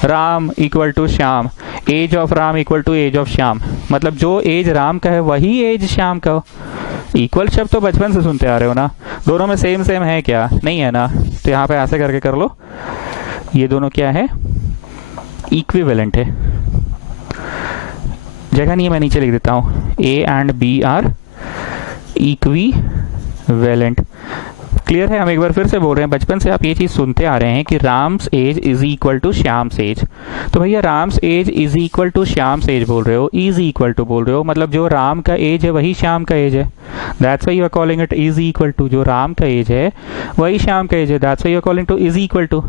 Ram equal to Shyam, age of Ram equal to age of Shyam, मतलब जो एज राम का है वही एज श्याम का हो। इक्वल शब्द तो बचपन से सुनते आ रहे हो ना। दोनों में सेम सेम है क्या? नहीं है ना। तो यहाँ पे ऐसे करके कर लो, ये दोनों क्या है? इक्विवेलेंट है। जगह नहीं है, मैं नीचे लिख देता हूँ, A and B are equivalent. Clear है? हम एक बार फिर से बोल रहे हैं, बचपन से आप ये चीज सुनते आ रहे हैं कि Ram's age is equal to Shyam's age. तो भैया Ram's age is equal to Shyam's age बोल रहे हो, इज इक्वल टू बोल रहे हो, मतलब जो राम का एज है वही श्याम का एज है। That's why you are calling it is equal to. जो राम का एज है वही श्याम का एज है, that's why you are calling to is equal to.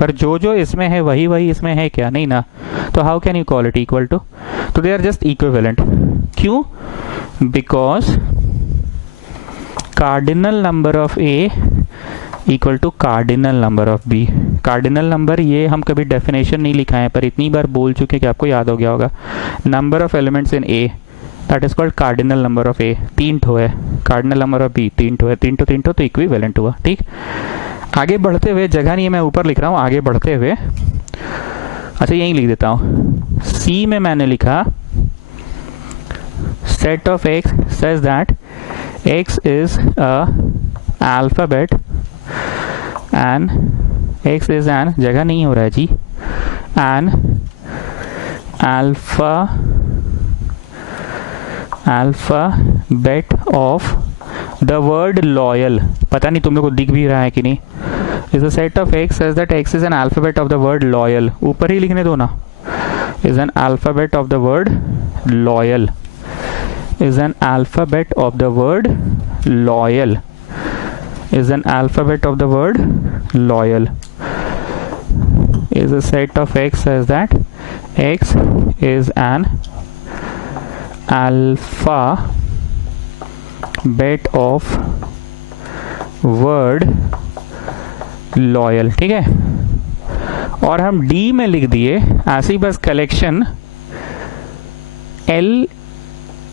पर जो जो इसमें है वही वही इसमें है क्या? नहीं ना। तो how can you call it equal to? तो दे आर जस्ट इक्विवेलेंट। क्यों? Because cardinal number of A equal to cardinal number of B. Cardinal number ये हम कभी डेफिनेशन नहीं लिखा है, पर इतनी बार बोल चुके कि आपको याद हो गया होगा। Number of elements in A, that is called cardinal number of A. 3 ठो है। कार्डिनल नंबर ऑफ बी 3 ठो है, 3 ठो तो इक्विवेलेंट हुआ। ठीक, आगे बढ़ते हुए, जगह नहीं है मैं ऊपर लिख रहा हूँ, आगे बढ़ते हुए, अच्छा यहीं लिख देता हूँ। सी में मैंने लिखा set of x says that x is a alphabet and x is an, जगह नहीं हो रहा है जी, an alphabet of the word loyal। पता नहीं तुम लोग को दिख भी रहा है कि नहीं। is a set of x says that x is an alphabet of the word loyal। ऊपर ही लिखने दो ना, is an alphabet of the word loyal, is an alphabet of the word loyal, is an alphabet of the word loyal, is a set of x says that x is an alphabet of word loyal। ठीक है, और हम डी में लिख दिए ऐसे ही बस कलेक्शन एल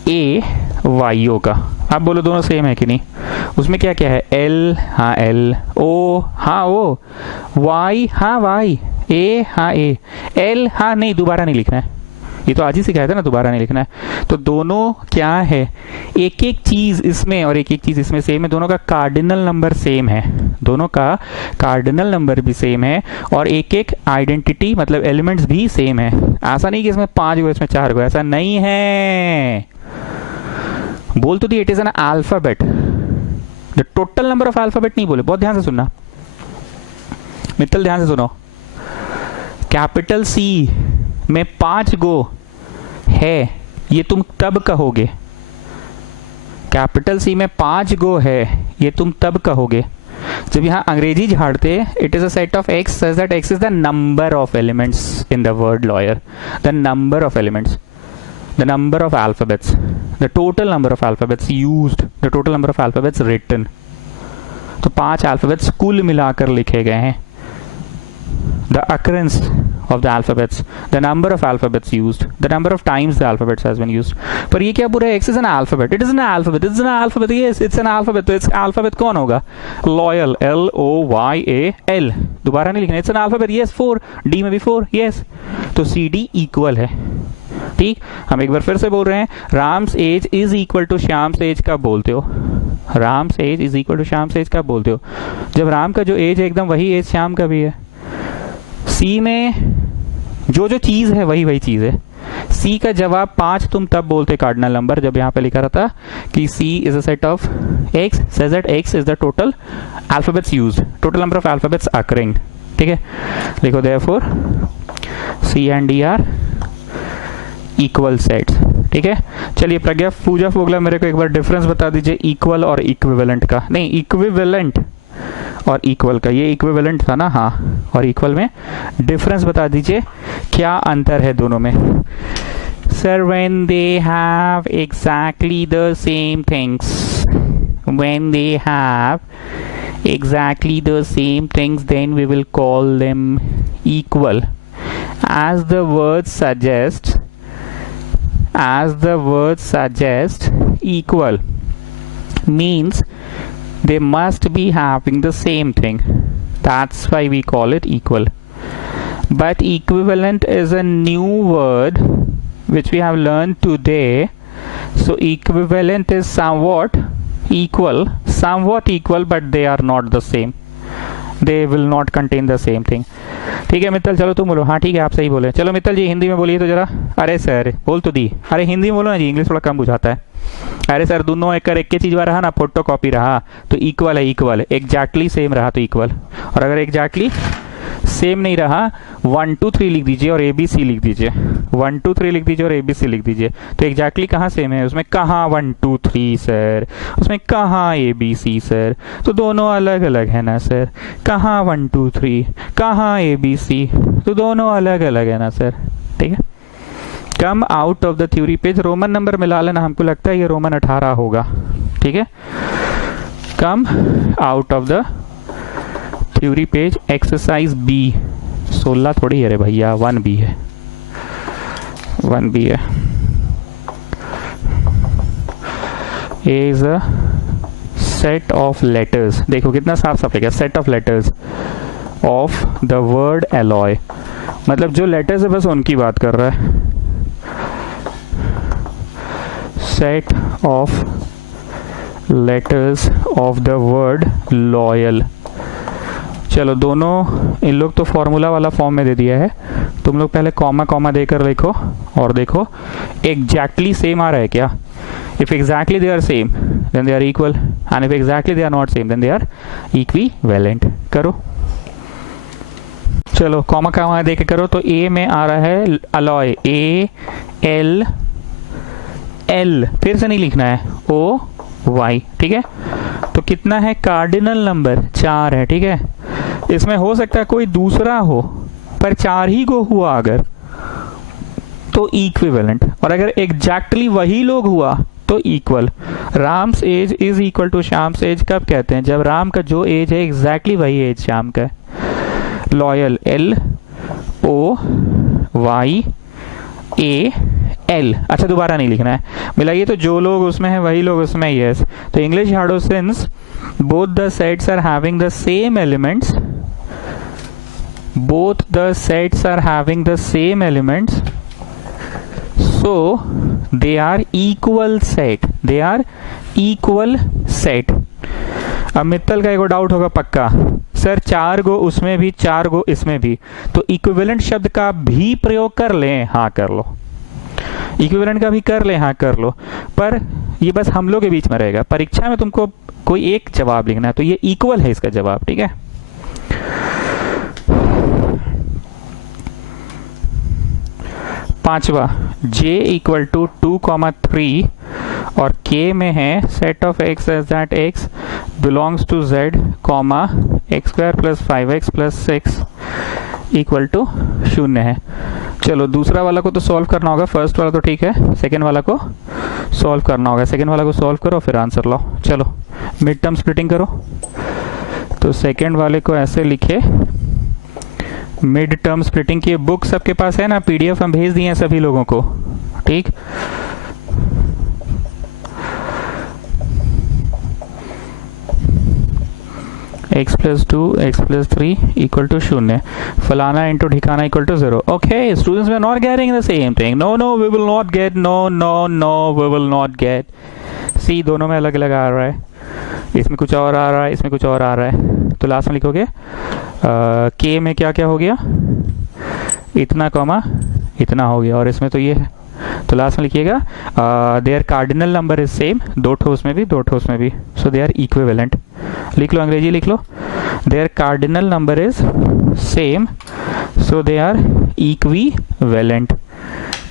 ए वाईओ का। आप बोलो दोनों सेम है कि नहीं? उसमें क्या क्या है? एल, हाँ एल, ओ हाँ ओ, वाई हाँ वाई, ए हाँ ए, एल हाँ नहीं, दोबारा नहीं लिखना है, ये तो आज ही सिखाया था ना, दोबारा नहीं लिखना है। तो दोनों क्या है, एक एक चीज इसमें और एक एक चीज इसमें सेम है, दोनों का कार्डिनल नंबर सेम है, दोनों का कार्डिनल नंबर भी सेम है और एक एक आइडेंटिटी मतलब एलिमेंट्स भी सेम है। ऐसा नहीं कि इसमें 5 गो इसमें 4 गो, ऐसा नहीं है। बोल तो दी it is an alphabet, the total number of alphabet नहीं बोले, बहुत ध्यान से सुनना मित्तल, ध्यान से सुनो। कैपिटल सी में 5 गो है, ये तुम तब कहोगे। कैपिटल सी में 5 गो है, ये तुम तब कहोगे जब यहां अंग्रेजी झाड़ते it is a set of x such that x is the number of elements in the word lawyer, the number of elements, the number of alphabets, the total number of alphabets used, the total number of alphabets written। तो 5 alphabets कुल मिलाकर लिखे गए हैं। The occurrence of the alphabets, the number of alphabets used, the number of times the alphabets has been used। पर ये क्या पूरा X is an alphabet, it is an alphabet, it's an alphabet, yes it's an alphabet। तो it's alphabet कौन होगा? Loyal, L O Y A L, दोबारा नहीं लिखना, it's an alphabet, yes 4, D में भी 4, yes। तो C D इक्वल है, ठीक। हम एक बार फिर से बोल रहे हैं, Ram's age is equal to Shyam's age कब बोलते हो? Ram's age is equal to Shyam's age कब बोलते हो? जब राम का जो एज है एकदम वही एज श्याम का भी है। सी में जो जो चीज है वही वही चीज है। सी का जवाब 5 तुम तब बोलते कार्डिनल नंबर जब यहां पे लिखा रहता कि C is a set of x such that x is the total alphabets used, total number of alphabets occurring, ठीक है। लिखो therefore C and D are equal sets, ठीक है। चलिए प्रज्ञा पूजा फोगला मेरे को एक बार डिफरेंस बता दीजिए इक्वल और इक्विवेलेंट का, नहीं इक्विवेलेंट और इक्वल का, ये इक्विवेलेंट था ना, हाँ, और इक्वल में डिफरेंस बता दीजिए, क्या अंतर है दोनों में? Sir when they have exactly the same things, when they have exactly the same things then we will call them equal. As the word suggest, as the word suggests, equal means they must be having the same thing, that's why we call it equal। But equivalent is a new word which we have learned today, so equivalent is somewhat equal, but they are not the same, they will not contain the same thing। ठीक है मित्तल, चलो तुम बोलो। हाँ ठीक है, आप सही बोले। चलो मित्तल जी हिंदी में बोलिए तो जरा। अरे सर बोल तो दी, अरे हिंदी में बोलो ना जी, इंग्लिश थोड़ा कम बुझाता है। अरे सर दोनों एक चीज रहा ना, फोटो कॉपी रहा तो इक्वल है, इक्वल एग्जैक्टली सेम रहा तो इक्वल, और अगर एग्जैक्टली सेम नहीं रहा 1 2 3 लिख दीजिए और ABC लिख दीजिए, 1 2 3 लिख दीजिए और ABC लिख दीजिए। तो एग्जैक्टली कहाँ सेम है? उसमें कहाँ 1 2 3 सर, उसमें कहाँ ABC सर, तो दोनों अलग अलग है ना सर। कहाँ 1 2 3, कहाँ ABC, तो दोनों अलग अलग है ना सर, ठीक है। Come out of the theory page, Roman number मिला लेना, हमको लगता है ये रोमन 18 होगा, ठीक है। Come out of the theory page exercise B, 16 थोड़ी है रे भैया, 1B है, 1B है। A is a set of letters, देखो कितना साफ साफ है, set of letters of the word alloy, मतलब जो लेटर्स है बस उनकी बात कर रहा है। Set of letters of the word loyal. चलो दोनों इन लोग तो फॉर्मूला वाला फॉर्म में दे दिया है, तुम लोग पहले कॉमा कॉमा देकर लिखो और देखो एग्जैक्टली सेम आ रहा है क्या। If exactly they are same then they are equal, and if exactly they are not same then they are equivalent. करो चलो कॉमा कॉमा देके करो। तो ए में आ रहा है अलॉय, AL, L फिर से नहीं लिखना है, OY, ठीक है। तो कितना है? कार्डिनल नंबर 4 है, ठीक है। इसमें हो सकता है कोई दूसरा हो, पर 4 ही को हुआ अगर तो इक्विवेलेंट, और अगर एग्जैक्टली वही लोग हुआ तो equal. Ram's age is equal to Shyam's age कब कहते हैं? जब राम का जो एज है एग्जैक्टली वही एज श्याम का है। Loyal L OYAL। अच्छा दोबारा नहीं लिखना है, मिलाइए तो जो लोग उसमें है वही लोग उसमें, यस। तो इंग्लिश हार्डो since both the sets are having the same elements, both the sets are having the same elements, so they are equal set, they are equal set। अब मित्तल का एक डाउट होगा पक्का, सर 4 गो उसमें भी 4 गो इसमें भी, तो इक्विवेलेंट शब्द का भी प्रयोग कर लें? हाँ कर लो, इक्विवेलेंट का भी कर लें, हाँ कर लो, पर ये बस हम लोग के बीच में रहेगा। परीक्षा में तुमको कोई एक जवाब लिखना है, तो ये इक्वल है इसका जवाब, ठीक है। पांचवा, j इक्वल टू 2,3 और k में है set of x as that x belongs to z, x square plus 5x plus 6 equal to 0 है। चलो दूसरा वाला को तो सॉल्व करना होगा, फर्स्ट वाला तो ठीक है, सेकेंड वाला को सॉल्व करना होगा। सेकेंड वाला को सॉल्व करो फिर आंसर लाओ। चलो मिड टर्म स्प्लिटिंग करो। तो सेकेंड वाले को ऐसे लिखे, मिड टर्म स्प्लिटिंग की बुक सबके पास है ना, पीडीएफ हम भेज दिए हैं सभी लोगों को, ठीक। x plus 2 x plus 3 equal to 0, फलाना इंटू ठिकाना equal to 0। Okay students, we are not getting the same thing. No no we will not get, no no no we will not get. See दोनों में अलग अलग आ रहा है, इसमें कुछ और आ रहा है, इसमें कुछ और आ रहा है। तो लास्ट में लिखोगे के में क्या क्या हो गया, इतना कॉमा इतना हो गया, और इसमें तो ये है। तो लास्ट में लिखिएगा their cardinal number is same, दो ठोस में भी दो ठोस में भी, सो दे आर इक्विवेलेंट। लिख लो, अंग्रेजी लिख लो, their cardinal number is same so they are equivalent.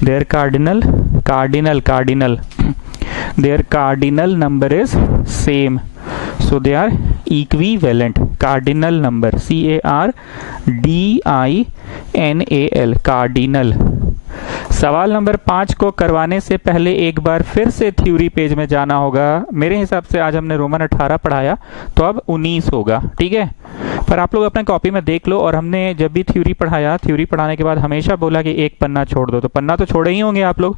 Their cardinal their cardinal number is same so they are equivalent। cardinal number, CARDINAL, cardinal। सवाल नंबर 5 को करवाने से पहले एक बार फिर से थ्योरी पेज में जाना होगा। मेरे हिसाब से आज हमने रोमन 18 पढ़ाया, तो अब 19 होगा, ठीक है। पर आप लोग अपने कॉपी में देख लो, और हमने जब भी थ्योरी पढ़ाया, थ्योरी पढ़ाने के बाद हमेशा बोला कि एक पन्ना छोड़ दो, तो पन्ना तो छोड़े ही होंगे आप लोग,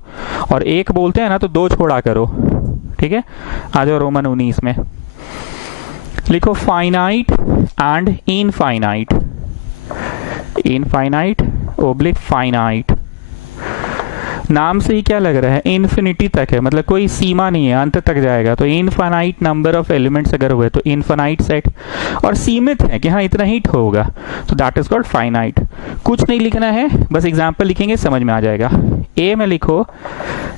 और एक बोलते हैं ना तो 2 छोड़ा करो, ठीक है। आ जाओ रोमन 19 में, लिखो finite and infinite, infinite oblique finite. नाम से ही क्या लग रहा है, इन्फिनिटी तक है, मतलब कोई सीमा नहीं है, अंत तक जाएगा। तो इनफाइनाइट नंबर ऑफ एलिमेंट्स अगर हुए तो इनफाइनाइट सेट, और सीमित है कि हाँ इतना ही होगा, तो दैट इज कॉल्ड फाइनाइट। कुछ नहीं लिखना है, बस एग्जाम्पल लिखेंगे, समझ में आ जाएगा। ए में लिखो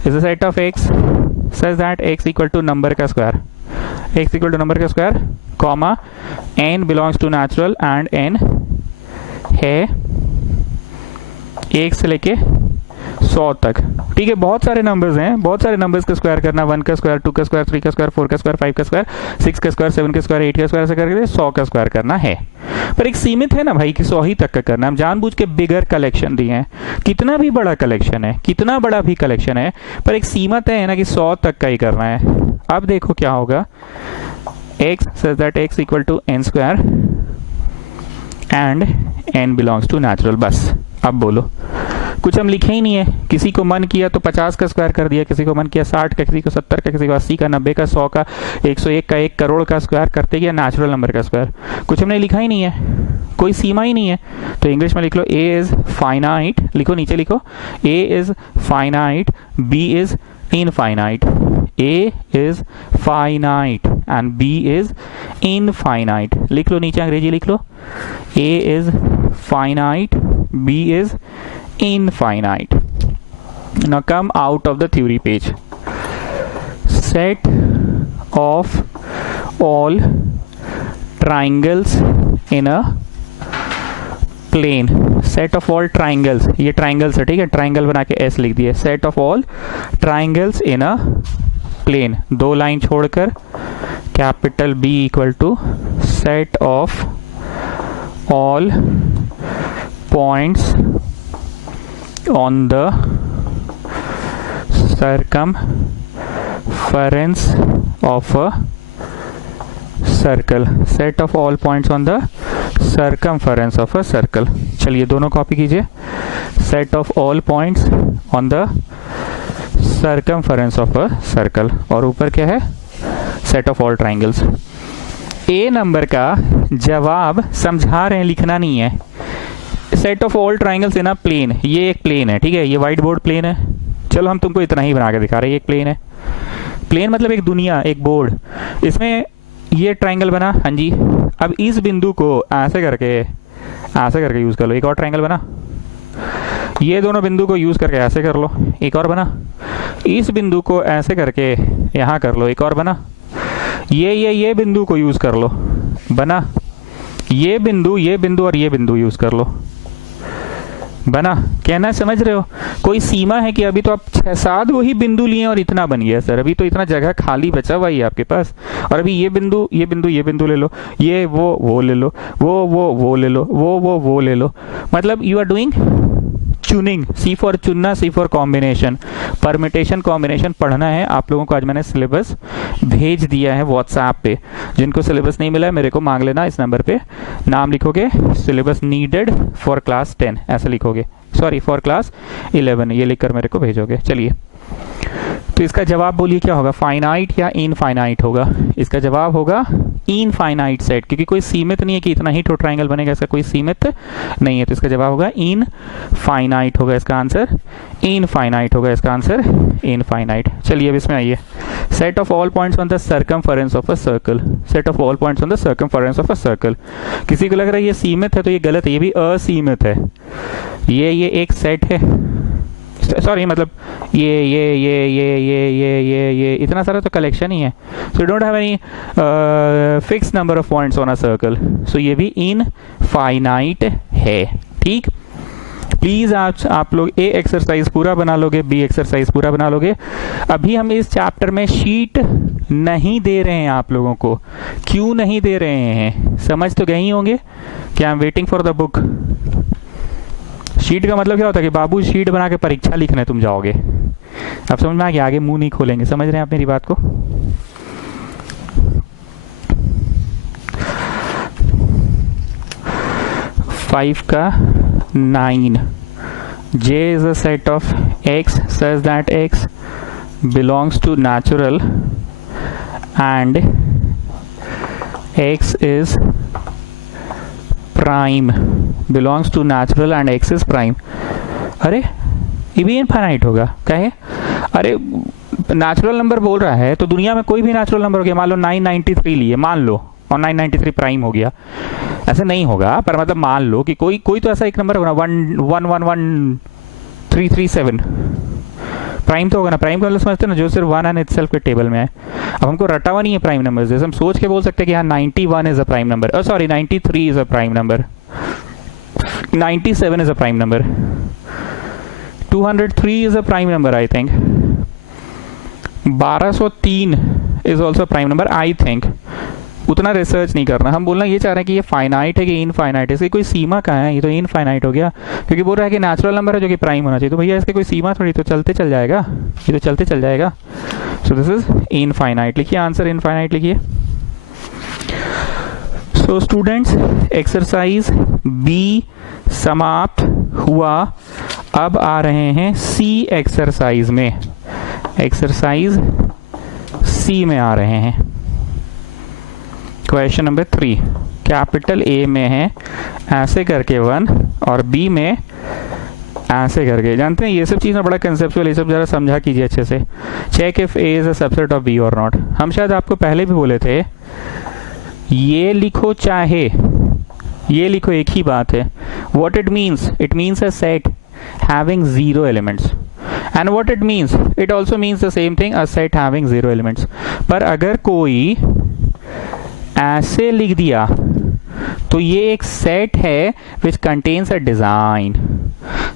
is a set of x such that x equal to number का square, x equal to number का square, comma n belongs to natural and n है 1 से लेके 100 तक, ठीक है। बहुत सारे नंबर्स हैं, बहुत सारे नंबर्स का स्क्वायर करना, 1 का स्क्वायर, 2 का स्क्वायर, 3 का स्क्वायर, 4 का स्क्वायर, 5 का स्क्वायर, 6 का स्क्वायर, 7 का स्क्वायर, 8 का स्क्वायर, ऐसे करके 100 का स्क्वायर करना है। पर एक सीमित है ना भाई कि 100 ही तक का करना है। हम जानबूझ के बिगर कलेक्शन दिए हैं, कितना भी बड़ा कलेक्शन है, कितना बड़ा भी कलेक्शन है, पर एक सीमित है ना कि 100 तक का ही करना है। अब देखो क्या होगा, x says that x equal to n square and n belongs to natural। बस अब बोलो, कुछ हम लिखे ही नहीं है। किसी को मन किया तो 50 का स्क्वायर कर दिया, किसी को मन किया 60 का, किसी को 70 का, किसी को 80 का, 90 का, 100 का, 101 का, 1 करोड़ का स्क्वायर करते गया नेचुरल नंबर का स्क्वायर। कुछ हमने लिखा ही नहीं है, कोई सीमा ही नहीं है। तो इंग्लिश में लिख लो a इज फाइनाइट, लिखो नीचे लिखो a is finite, b is infinite. a is finite and b is infinite। लिख लो नीचे, अंग्रेजी लिख लो, a is finite, b is infinite। Now come out of the theory page। Set of all triangles in a plane। Set of all triangles, ये ट्राइंगल्स है, ठीक है, ट्राइंगल बना के एस लिख दिए। Set of all triangles in a plane, 2 line छोड़कर, capital B equal to set of all points on the circumference of a circle, set of all points on the circumference of a circle. चलिए दोनों कॉपी कीजिए। Set of all points on the circumference of a circle, और ऊपर क्या है, set of all triangles. A number का जवाब समझा रहे हैं, लिखना नहीं है। Set of all triangles in a plane, ये एक प्लेन है, ठीक है, ये व्हाइट बोर्ड प्लेन है। चलो हम तुमको इतना ही बना के दिखा रहे हैं, ये एक प्लेन है। प्लेन मतलब एक दुनिया, एक बोर्ड, इसमें ये ट्राइंगल बना, हाँ जी। अब इस बिंदु को ऐसे करके यूज कर लो, एक और ट्राइंगल बना। ये दोनों बिंदु को यूज करके ऐसे कर लो, एक और बना। इस बिंदु को ऐसे करके यहाँ कर लो, एक और बना। ये बिंदु को यूज कर लो, बना। ये बिंदु और ये बिंदु यूज कर लो, बना। कहना समझ रहे हो? कोई सीमा है कि अभी तो आप 6-7 वही बिंदु लिए और इतना बन गया सर, अभी तो इतना जगह खाली बचा हुआ है आपके पास। और अभी ये बिंदु ले लो, ये वो ले लो, वो ले लो, वो ले लो। मतलब यू आर डूइंग चुनिंग, सी फॉर चुनना, C for combination, permutation combination पढ़ना है आप लोगों को। आज मैंने सिलेबस भेज दिया है व्हाट्सएप पे, जिनको सिलेबस नहीं मिला है मेरे को मांग लेना। इस नंबर पे नाम लिखोगे, सिलेबस नीडेड फॉर क्लास 10 ऐसे लिखोगे, सॉरी फॉर क्लास 11 ये लिखकर मेरे को भेजोगे। चलिए, तो इसका जवाब बोलिए क्या होगा, फाइनाइट या इनफाइनाइट होगा? इसका जवाब होगा इनफाइनाइट सेट, क्योंकि कोई सीमित नहीं है कि इतना ही तो ट्राइंगल बनेगा, इसका कोई सीमित नहीं है। तो इसका जवाब होगा इनफाइनाइट होगा, इसका आंसर इनफाइनाइट होगा, इसका आंसर इनफाइनाइट। चलिए अब इसमें आइए, set of all points on the circumference of a circle, set of all points on the circumference of a circle. किसी को लग रहा है ये सीमित है तो ये गलत है, ये भी असीमित है। ये एक सेट है, सॉरी मतलब ये इतना सारा तो कलेक्शन ही है। So don't have any fix number of points on a circle, so ये भी इनफाइनाइट है। ठीक, प्लीज आप लोग ए एक्सरसाइज पूरा बना लोगे, बी एक्सरसाइज पूरा बना लोगे। अभी हम इस चैप्टर में शीट नहीं दे रहे हैं आप लोगों को। क्यों नहीं दे रहे हैं समझ तो गए ही होंगे कि I am waiting for the book. Sheet का मतलब क्या होता है कि बाबू शीट बना के परीक्षा लिखने तुम जाओगे। अब समझ में आ गया, आगे मुंह नहीं खोलेंगे। समझ रहे हैं आप मेरी बात को? फाइव का 9, J is a set of X such that X belongs to natural and X is prime, belongs to natural and X is prime। अरे ये भी इनफाइनाइट होगा, कहे अरे नेचुरल नंबर बोल रहा है तो दुनिया में कोई भी नेचुरल नंबर हो गया, मान लो 993 लिए, मान लो, और 993 प्राइम हो गया। ऐसे नहीं होगा, पर मतलब मान लो कि कोई तो ऐसा एक नंबर होगा 111337 प्राइम तो होगा ना। प्राइम का मतलब समझते हैं ना, जो सिर्फ 1 एंड इटसेल्फ के टेबल में है। अब हमको रटा हुआ नहीं है प्राइम नंबर, जैसे हम सोच के बोल सकते हैं कि हाँ 91 is a prime number, sorry 93 is a prime number, 97 is a prime number, 203 is a prime number I think, 1203 is also prime number I think. उतना रिसर्च नहीं करना, हम बोलना ये चाह रहे हैं कि ये फाइनाइट है कि इनफाइनाइट है, इसकी कोई सीमा कहाँ है। ये तो इनफाइनाइट हो गया, क्योंकि बोल रहा है कि नेचुरल नंबर है जो कि प्राइम होना चाहिए, तो भैया इसकी कोई सीमा थोड़ी, तो चलते चल जाएगा, ये तो चलते चल जाएगा। सो दिस इज इनफाइनाइट, लिखिए आंसर इनफाइनाइट लिखिए। सो स्टूडेंट्स, एक्सरसाइज बी समाप्त हुआ। अब आ रहे हैं सी एक्सरसाइज में, एक्सरसाइज सी में आ रहे हैं। क्वेश्चन नंबर 3 कैपिटल ए में है ऐसे करके 1 और बी में ऐसे करके। जानते हैं ये सब चीज़ ना बड़ा कंसेप्चुअल, ये सब जरा समझा कीजिए अच्छे से। Check if A is a subset of B और नॉट। हम शायद आपको पहले भी बोले थे, ये लिखो चाहे ये लिखो, एक ही बात है। What it means a set having 0 elements, and what it means, it also means the same thing, a set having 0 elements. पर अगर कोई ऐसे लिख दिया तो ये एक सेट है which contains a design.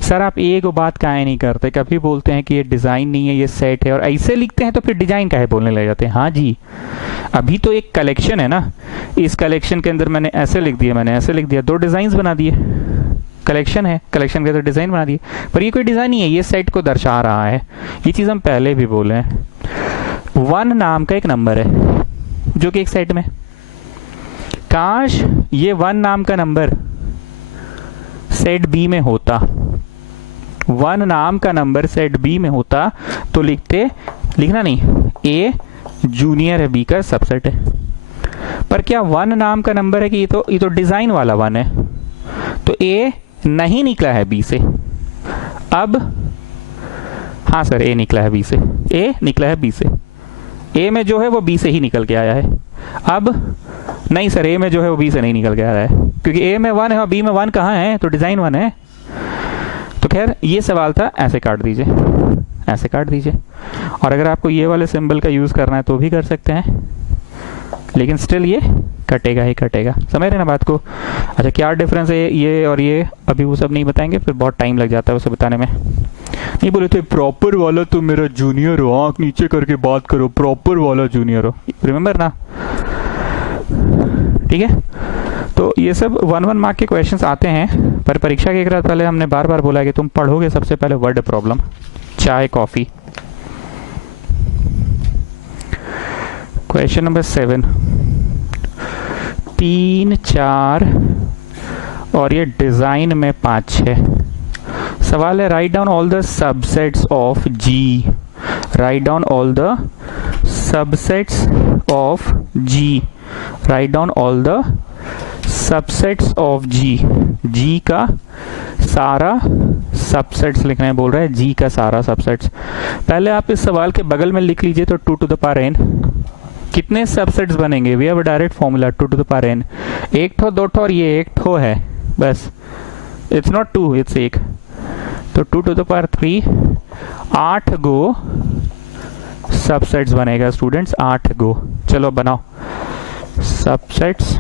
Sir आप एक बात काहे नहीं करते, कभी बोलते हैं कि ये डिजाइन नहीं है ये सेट है, और ऐसे लिखते हैं तो फिर डिजाइन काहे बोलने लग जाते हैं। हाँ जी, अभी तो एक कलेक्शन है ना, इस कलेक्शन के अंदर मैंने ऐसे लिख दिया, मैंने ऐसे लिख दिया, 2 डिजाइन बना दिए। कलेक्शन है, कलेक्शन के अंदर डिजाइन बना दिए, पर ये कोई डिजाइन नहीं है, ये सेट को दर्शा रहा है। ये चीज हम पहले भी बोले हैं। 1 नाम का एक नंबर है जो कि एक सेट में, काश ये 1 नाम का नंबर सेट बी में होता वन नाम का नंबर सेट बी में होता तो लिखना नहीं, ए जूनियर है बी का सबसेट है। पर क्या वन नाम का नंबर है कि ये तो डिजाइन वाला वन है, तो ए नहीं निकला है बी से। अब हाँ सर, ए निकला है बी से, ए निकला है बी से, ए में जो है वो बी से ही निकल के आया है। अब नहीं सर, ए में जो है वो बी से नहीं निकल के आया है, क्योंकि ए में वन है और बी में वन कहाँ है, तो डिजाइन वन है। तो खैर ये सवाल था, ऐसे काट दीजिए, ऐसे काट दीजिए। और अगर आपको ये वाले सिंबल का यूज करना है तो भी कर सकते हैं, लेकिन स्टिल ये कटेगा ही कटेगा। समझ रहे ना बात को? अच्छा, क्या डिफरेंस है ये और ये, अभी वो सब नहीं बताएंगे, फिर बहुत टाइम लग जाता है उसे बताने में। नहीं बोले थे प्रॉपर वाला तो मेरा जूनियर हो, आंख नीचे करके बात करो, प्रॉपर वाला जूनियर हो, रिमेंबर ना? ठीक है, तो ये सब 1 मार्क के क्वेश्चंस आते हैं, पर परीक्षा के एक रात पहले हमने बार बार बोला कि तुम पढ़ोगे सबसे पहले वर्ड प्रॉब्लम, चाय कॉफी। क्वेश्चन नंबर 7, 3, 4 और ये डिजाइन में 5, 6 सवाल है। Write down all the subsets of G, write down all the subsets of G, write down all the subsets of G. G का सारा सबसेट्स लिखना है, बोल रहा है जी का सारा सबसेट्स। पहले आप इस सवाल के बगल में लिख लीजिए, तो 2 to the power n कितने सबसेट्स बनेंगे? We have a direct formula 2 to the power n, एक ठो दो ठो और ये एक ठो है बस, इट्स नॉट 2, इट्स 1, तो 2 to the power 3, 8 go subsets बनेगा स्टूडेंट्स, 8 गो। चलो बनाओ सबसेट्स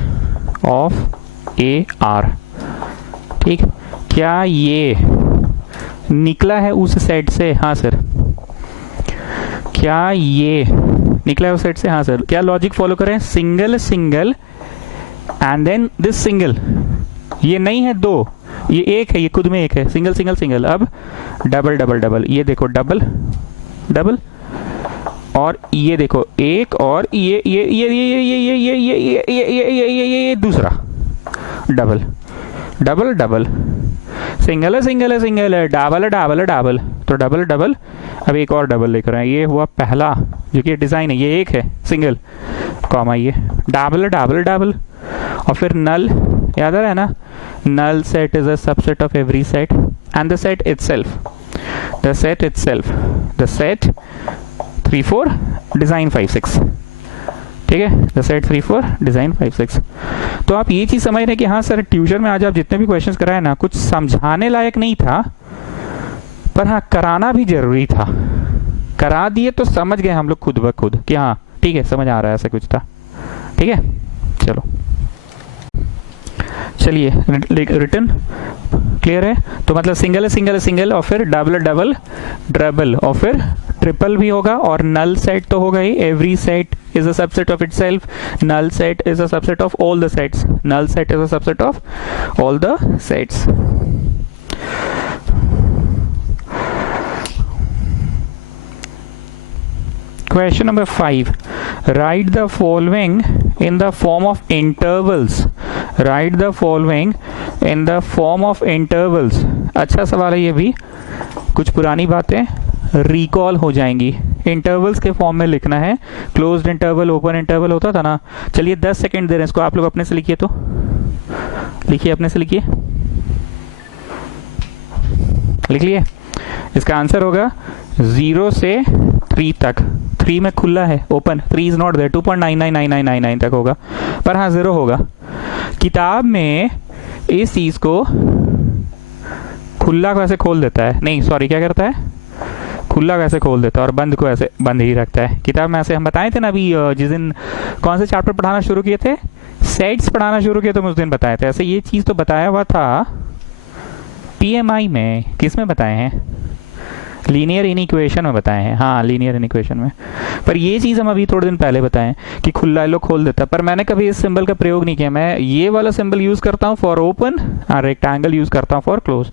ऑफ ए आर। ठीक, क्या ये निकला है उस सेट से? हाँ सर। क्या ये निकला है उस सेट से? हाँ सर। क्या लॉजिक फॉलो करें? Single single and then this single, ये नहीं है 2, ये एक है, ये खुद में एक है, सिंगल सिंगल सिंगल। अब डबल डबल डबल, ये देखो डबल डबल, और ये देखो एक, और ये दूसरा डबल डबल डबल, सिंगल है सिंगल है सिंगल है, डबल है डबल है डबल, तो डबल डबल। अब एक और डबल लेकर आए, ये हुआ पहला जो कि डिजाइन है, ये एक है सिंगल, कॉमा ये डबल डबल डबल, और फिर नल, याद आ रहा है ना? Null set is a subset of every set and the set itself, the set itself, the set 3 4 design 5 6। ठीक है, द सेट 3 4 डिजाइन 5 6। तो आप ये चीज समझ रहे हैं कि हाँ सर, ट्यूशन में आज आप जितने भी क्वेश्चंस कराए ना, कुछ समझाने लायक नहीं था, पर हाँ कराना भी जरूरी था। करा दिए तो समझ गए हम लोग खुद ब खुद कि हाँ ठीक है, समझ आ रहा है, ऐसा कुछ था। ठीक है, चलो चलिए, रिटर्न क्लियर है? तो मतलब सिंगल है सिंगल है सिंगल, और फिर डबल डबल डबल, और फिर ट्रिपल भी होगा, और नल सेट तो होगा ही, every set is a subset of itself, null set is a subset of all the sets, null set is a subset of all the sets. Question number 5, write the following in the form of intervals, write the following in the form of intervals। अच्छा सवाल है ये भी, कुछ पुरानी बातें रिकॉल हो जाएंगी। इंटरवल्स के फॉर्म में लिखना है, क्लोज्ड इंटरवल, ओपन इंटरवल होता था ना। चलिए 10 सेकंड दे रहे हैं इसको, आप लोग अपने से लिखिए, तो लिखिए, अपने से लिखिए, लिख लिए। इसका आंसर होगा 0 से 3 तक, 3 में खुला है, ओपन, 3 इज नॉट देयर, 2.999999 तक होगा, पर हाँ 0 होगा। किताब में इस चीज को खुला को ऐसे खोल देता है, नहीं सॉरी, क्या करता है? खुला कैसे खोल देता है और बंद को ऐसे बंद ही रखता है। किताब में ऐसे हम बताए थे ना अभी, जिस दिन कौन से चैप्टर पढ़ाना शुरू किए थे, सेट्स पढ़ाना शुरू किए, तो उस दिन बताए थे। ऐसे ये चीज तो बताया हुआ था पीएमआई में, किस में बताए हैं? लीनियर इनइक्वेशन में बताए हैं, हाँ लीनियर इनइक्वेशन में। पर ये चीज हम अभी थोड़े दिन पहले बताएं कि खुला लो खोल देता, पर मैंने कभी इस सिंबल का प्रयोग नहीं किया। मैं ये वाला सिंबल यूज करता हूँ फॉर ओपन, और रेक्टेंगल यूज करता हूँ फॉर क्लोज।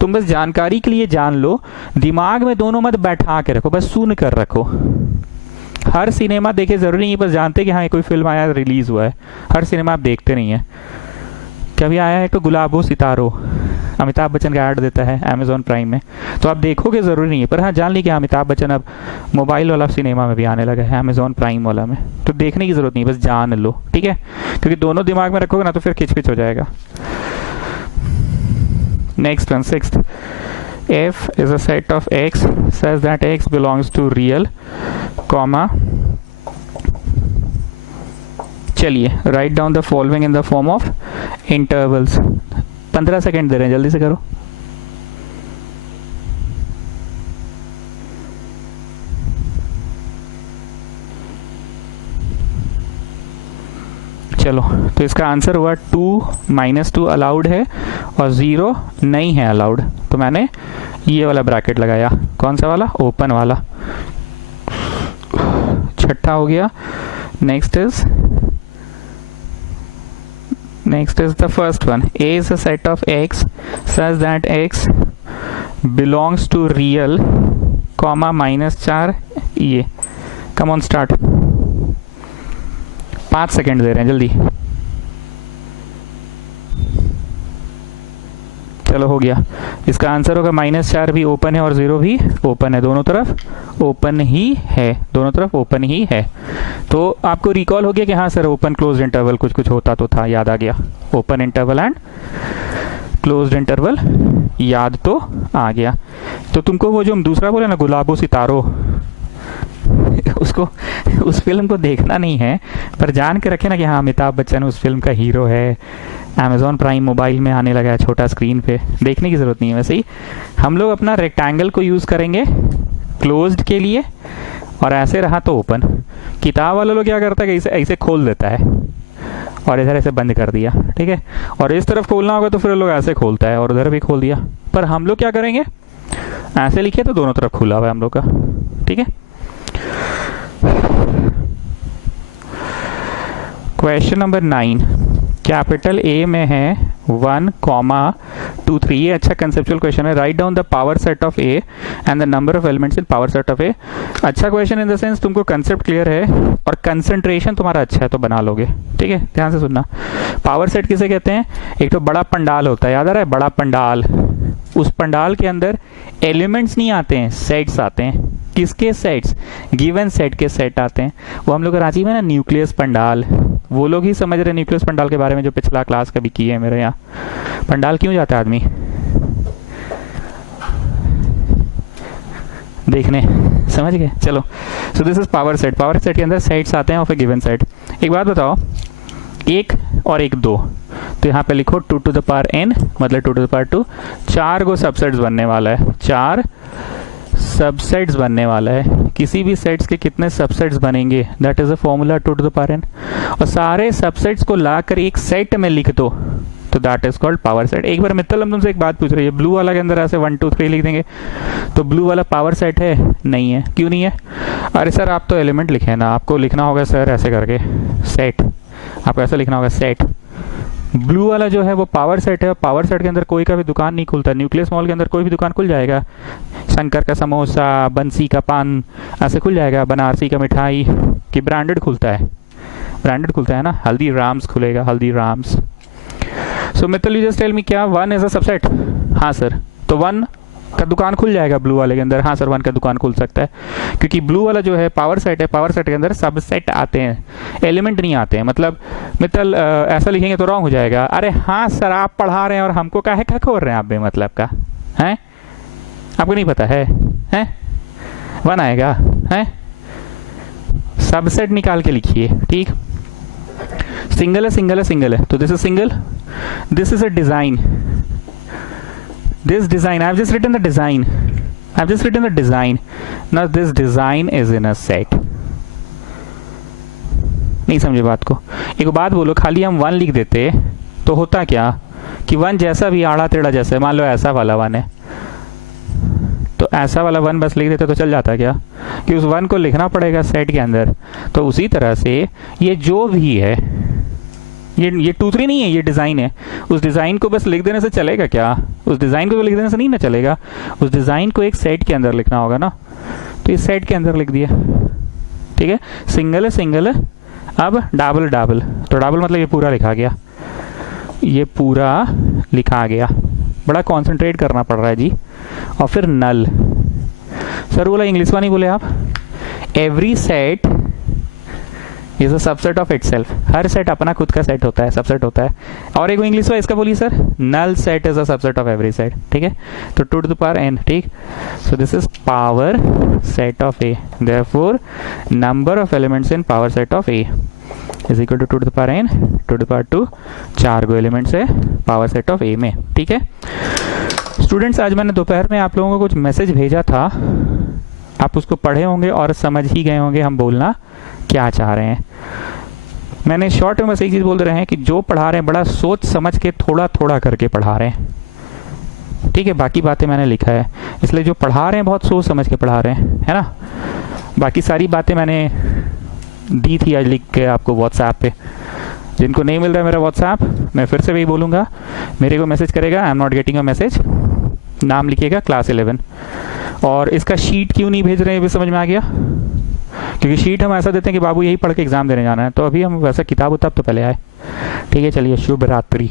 तुम बस जानकारी के लिए जान लो, दिमाग में दोनों मत बैठा के रखो, बस सुन कर रखो। हर सिनेमा देखे जरूरी नहीं, बस जानते कि हाँ कोई फिल्म आया, रिलीज हुआ है। हर सिनेमा आप देखते नहीं है। कभी आया है तो गुलाबो सितारो, अमिताभ बच्चन का ऐड देता है अमेजोन प्राइम में, तो आप देखोगे ज़रूरी नहीं है, पर हाँ जान ली कि अमिताभ बच्चन अब मोबाइल वाला सिनेमा में भी आने लगा है, अमेजोन प्राइम वाला में, तो देखने की ज़रूरत नहीं, बस जान लो, ठीक है, क्योंकि दोनों दिमाग में रखोगे ना तो फिर खिचपिच हो जाएगा। Next one, sixth, f is a set of x says that x belongs to real, comma, चलिए write down the following in the form of intervals. 15 second दे रहे हैं, जल्दी से करो। चलो, तो इसका आंसर हुआ 2 -2 अलाउड है और 0 नहीं है अलाउड, तो मैंने ये वाला ब्रैकेट लगाया। कौन सा वाला? ओपन वाला। छठा हो गया। Next is the first one. A is a set of x such that x belongs to real, comma -4 ये। Come on start। 5 सेकेंड दे रहे हैं, जल्दी। चलो हो गया। इसका आंसर होगा -4 भी ओपन है और 0 भी ओपन है, दोनों तरफ ओपन ही है, दोनों तरफ ओपन ही है। तो आपको रिकॉल हो गया कि हाँ सर ओपन क्लोज्ड इंटरवल कुछ कुछ होता तो था, याद आ गया। Open interval and closed interval याद तो आ गया। तो तुमको वो जो हम दूसरा बोले ना, गुलाबो सितारो, उसको, उस फिल्म को देखना नहीं है, पर जान के रखे ना कि हाँ अमिताभ बच्चन उस फिल्म का हीरो है, अमेजोन प्राइम मोबाइल में आने लगा है छोटा स्क्रीन पे, देखने की ज़रूरत नहीं है। वैसे ही हम लोग अपना रेक्टेंगल को यूज़ करेंगे क्लोज्ड के लिए, और ऐसे रहा तो ओपन। किताब वाले लोग क्या करता है कि ऐसे ऐसे खोल देता है और इधर ऐसे बंद कर दिया, ठीक है, और इस तरफ खोलना होगा तो फिर लोग ऐसे खोलता है और उधर भी खोल दिया। पर हम लोग क्या करेंगे, ऐसे लिखे तो दोनों तरफ खुला हुआ है हम लोग का, ठीक है। क्वेश्चन नंबर 9, कैपिटल ए में है 1, 2, 3। ये अच्छा कंसेप्चुअल क्वेश्चन है। Write down the power set of A and the number of elements in power set of A. अच्छा क्वेश्चन इन द सेंस तुमको कंसेप्ट क्लियर है और कंसंट्रेशन तुम्हारा अच्छा है तो बना लोगे, ठीक है। ध्यान से सुनना। पावर सेट किसे कहते हैं? एक तो बड़ा पंडाल होता है, याद आ रहा है, बड़ा पंडाल। उस पंडाल के अंदर एलिमेंट्स नहीं आते हैं, सेट्स आते हैं। किसके सेट्स? गिवन सेट के सेट आते हैं। वो हम लोग रांची में ना न्यूक्लियस पंडाल, वो लोग ही समझ रहे न्यूक्लियस पंडाल के बारे में जो पिछला क्लास कभी की है मेरे यहाँ। पंडाल क्यों जाता है आदमी देखने, समझ गए? चलो, सो this is power set. Power set के अंदर सेट्स आते हैं ऑफ ए गिवन सेट। एक बात बताओ, 1 और 1 2, तो यहाँ पे लिखो 2 to the power n, मतलब 2 to the power 2। 4 को सबसेट्स बनने वाला है, 4 सबसेट्स बनने वाला है। किसी भी सेट्स के कितने सबसेट्स बनेंगे, that is a formula 2 to the power n। और सारे सबसेट्स को लाकर एक सेट में लिख दो तो that is called power set. एक बार मित्तल हम तुमसे एक बात पूछ रही है, ब्लू वाला के अंदर ऐसे 1 2 3 लिख देंगे तो ब्लू वाला पावर सेट है? नहीं है। क्यों नहीं है? अरे सर आप तो एलिमेंट लिखे ना, आपको लिखना होगा सर ऐसे करके सेट, आपको ऐसा लिखना होगा सेट। ब्लू वाला जो है वो पावर सेट है, पावर सेट के अंदर कोई का भी दुकान नहीं खुलता। न्यूक्लियस मॉल के अंदर कोई भी दुकान खुल जाएगा, शंकर का समोसा, बंसी का पान ऐसे खुल जाएगा, बनारसी का मिठाई की ब्रांडेड खुलता है, ब्रांडेड खुलता है ना, हल्दी राम्स खुलेगा, Haldiram's. So Mittal you just tell me, क्या 1 इज अ सबसेट? हाँ सर, तो 1 का दुकान खुल जाएगा ब्लू वाले के अंदर? हाँ सर, 1 का दुकान खुल सकता है, क्योंकि ब्लू वाला जो है पावर सेट है, पावर सेट के अंदर सब सेट आते हैं, एलिमेंट नहीं आते हैं। मतलब मित्तल ऐसा लिखेंगे तो रॉन्ग हो जाएगा। अरे हाँ सर, आप पढ़ा रहे हैं और हमको काहे का खोल रहे हैं आप बेमतलब का, हैं? आपको नहीं पता है? 1 आएगा, हैं? सबसेट निकाल के लिखिए, ठीक। सिंगल है, सिंगल है, सिंगल है, तो this is single, this is a design, this design, I've just written the design, I've just written the design. Now this design is in a set. नहीं समझे बात को? एक बात बोलो, खाली हम 1 लिख देते तो होता क्या कि 1 जैसा भी आड़ा टेढ़ा जैसा, मान लो ऐसा वाला 1 है तो ऐसा वाला 1 बस लिख देते तो चल जाता क्या? कि उस 1 को लिखना पड़ेगा सेट के अंदर। तो उसी तरह से ये जो भी है, ये 2 3 नहीं है, ये डिज़ाइन है। उस डिज़ाइन को बस लिख देने से चलेगा क्या? उस डिज़ाइन को तो लिख देने से नहीं ना चलेगा, उस डिज़ाइन को एक सेट के अंदर लिखना होगा ना, तो इस सेट के अंदर लिख दिया, ठीक है। सिंगल है, सिंगल है, अब डबल डबल, तो डबल मतलब ये पूरा लिखा गया, ये पूरा लिखा गया, बड़ा कॉन्सेंट्रेट करना पड़ रहा है जी। और फिर नल, सर बोला इंग्लिश में नहीं बोले आप, every set is a subset of itself, her set अपना खुद का सेट होता है, सबसेट होता है। और एक इंग्लिश में इसका बोलिए sir, null set is a subset of every set, ठीक है। तो 2 टू द पावर n, ठीक। So this is power set of a, therefore number of elements in power set of a is equal to 2 to the power n, 2 to the power 2, 4 go elements है पावर सेट ऑफ a में, ठीक है। स्टूडेंट्स, आज मैंने दोपहर में आप लोगों को कुछ मैसेज भेजा था, आप उसको पढ़े होंगे और समझ ही गए होंगे हम बोलना क्या चाह रहे हैं। मैंने शॉर्ट में बस एक चीज़ बोल रहे हैं कि जो पढ़ा रहे हैं बड़ा सोच समझ के थोड़ा थोड़ा करके पढ़ा रहे हैं, ठीक है। बाकी बातें मैंने लिखा है, इसलिए जो पढ़ा रहे हैं बहुत सोच समझ के पढ़ा रहे हैं, है ना। बाकी सारी बातें मैंने दी थी आज लिख के आपको व्हाट्सएप पे। जिनको नहीं मिल रहा है मेरा व्हाट्सएप, मैं फिर से वही बोलूँगा, मेरे को मैसेज करेगा, I am not getting a message, नाम लिखिएगा क्लास 11। और इसका शीट क्यों नहीं भेज रहे हैं, भी समझ में आ गया। क्योंकि शीट हम ऐसा देते हैं कि बाबू यही पढ़ के एग्जाम देने जाना है, तो अभी हम वैसा किताब उताब तो पहले आए, ठीक है। चलिए, शुभ रात्रि।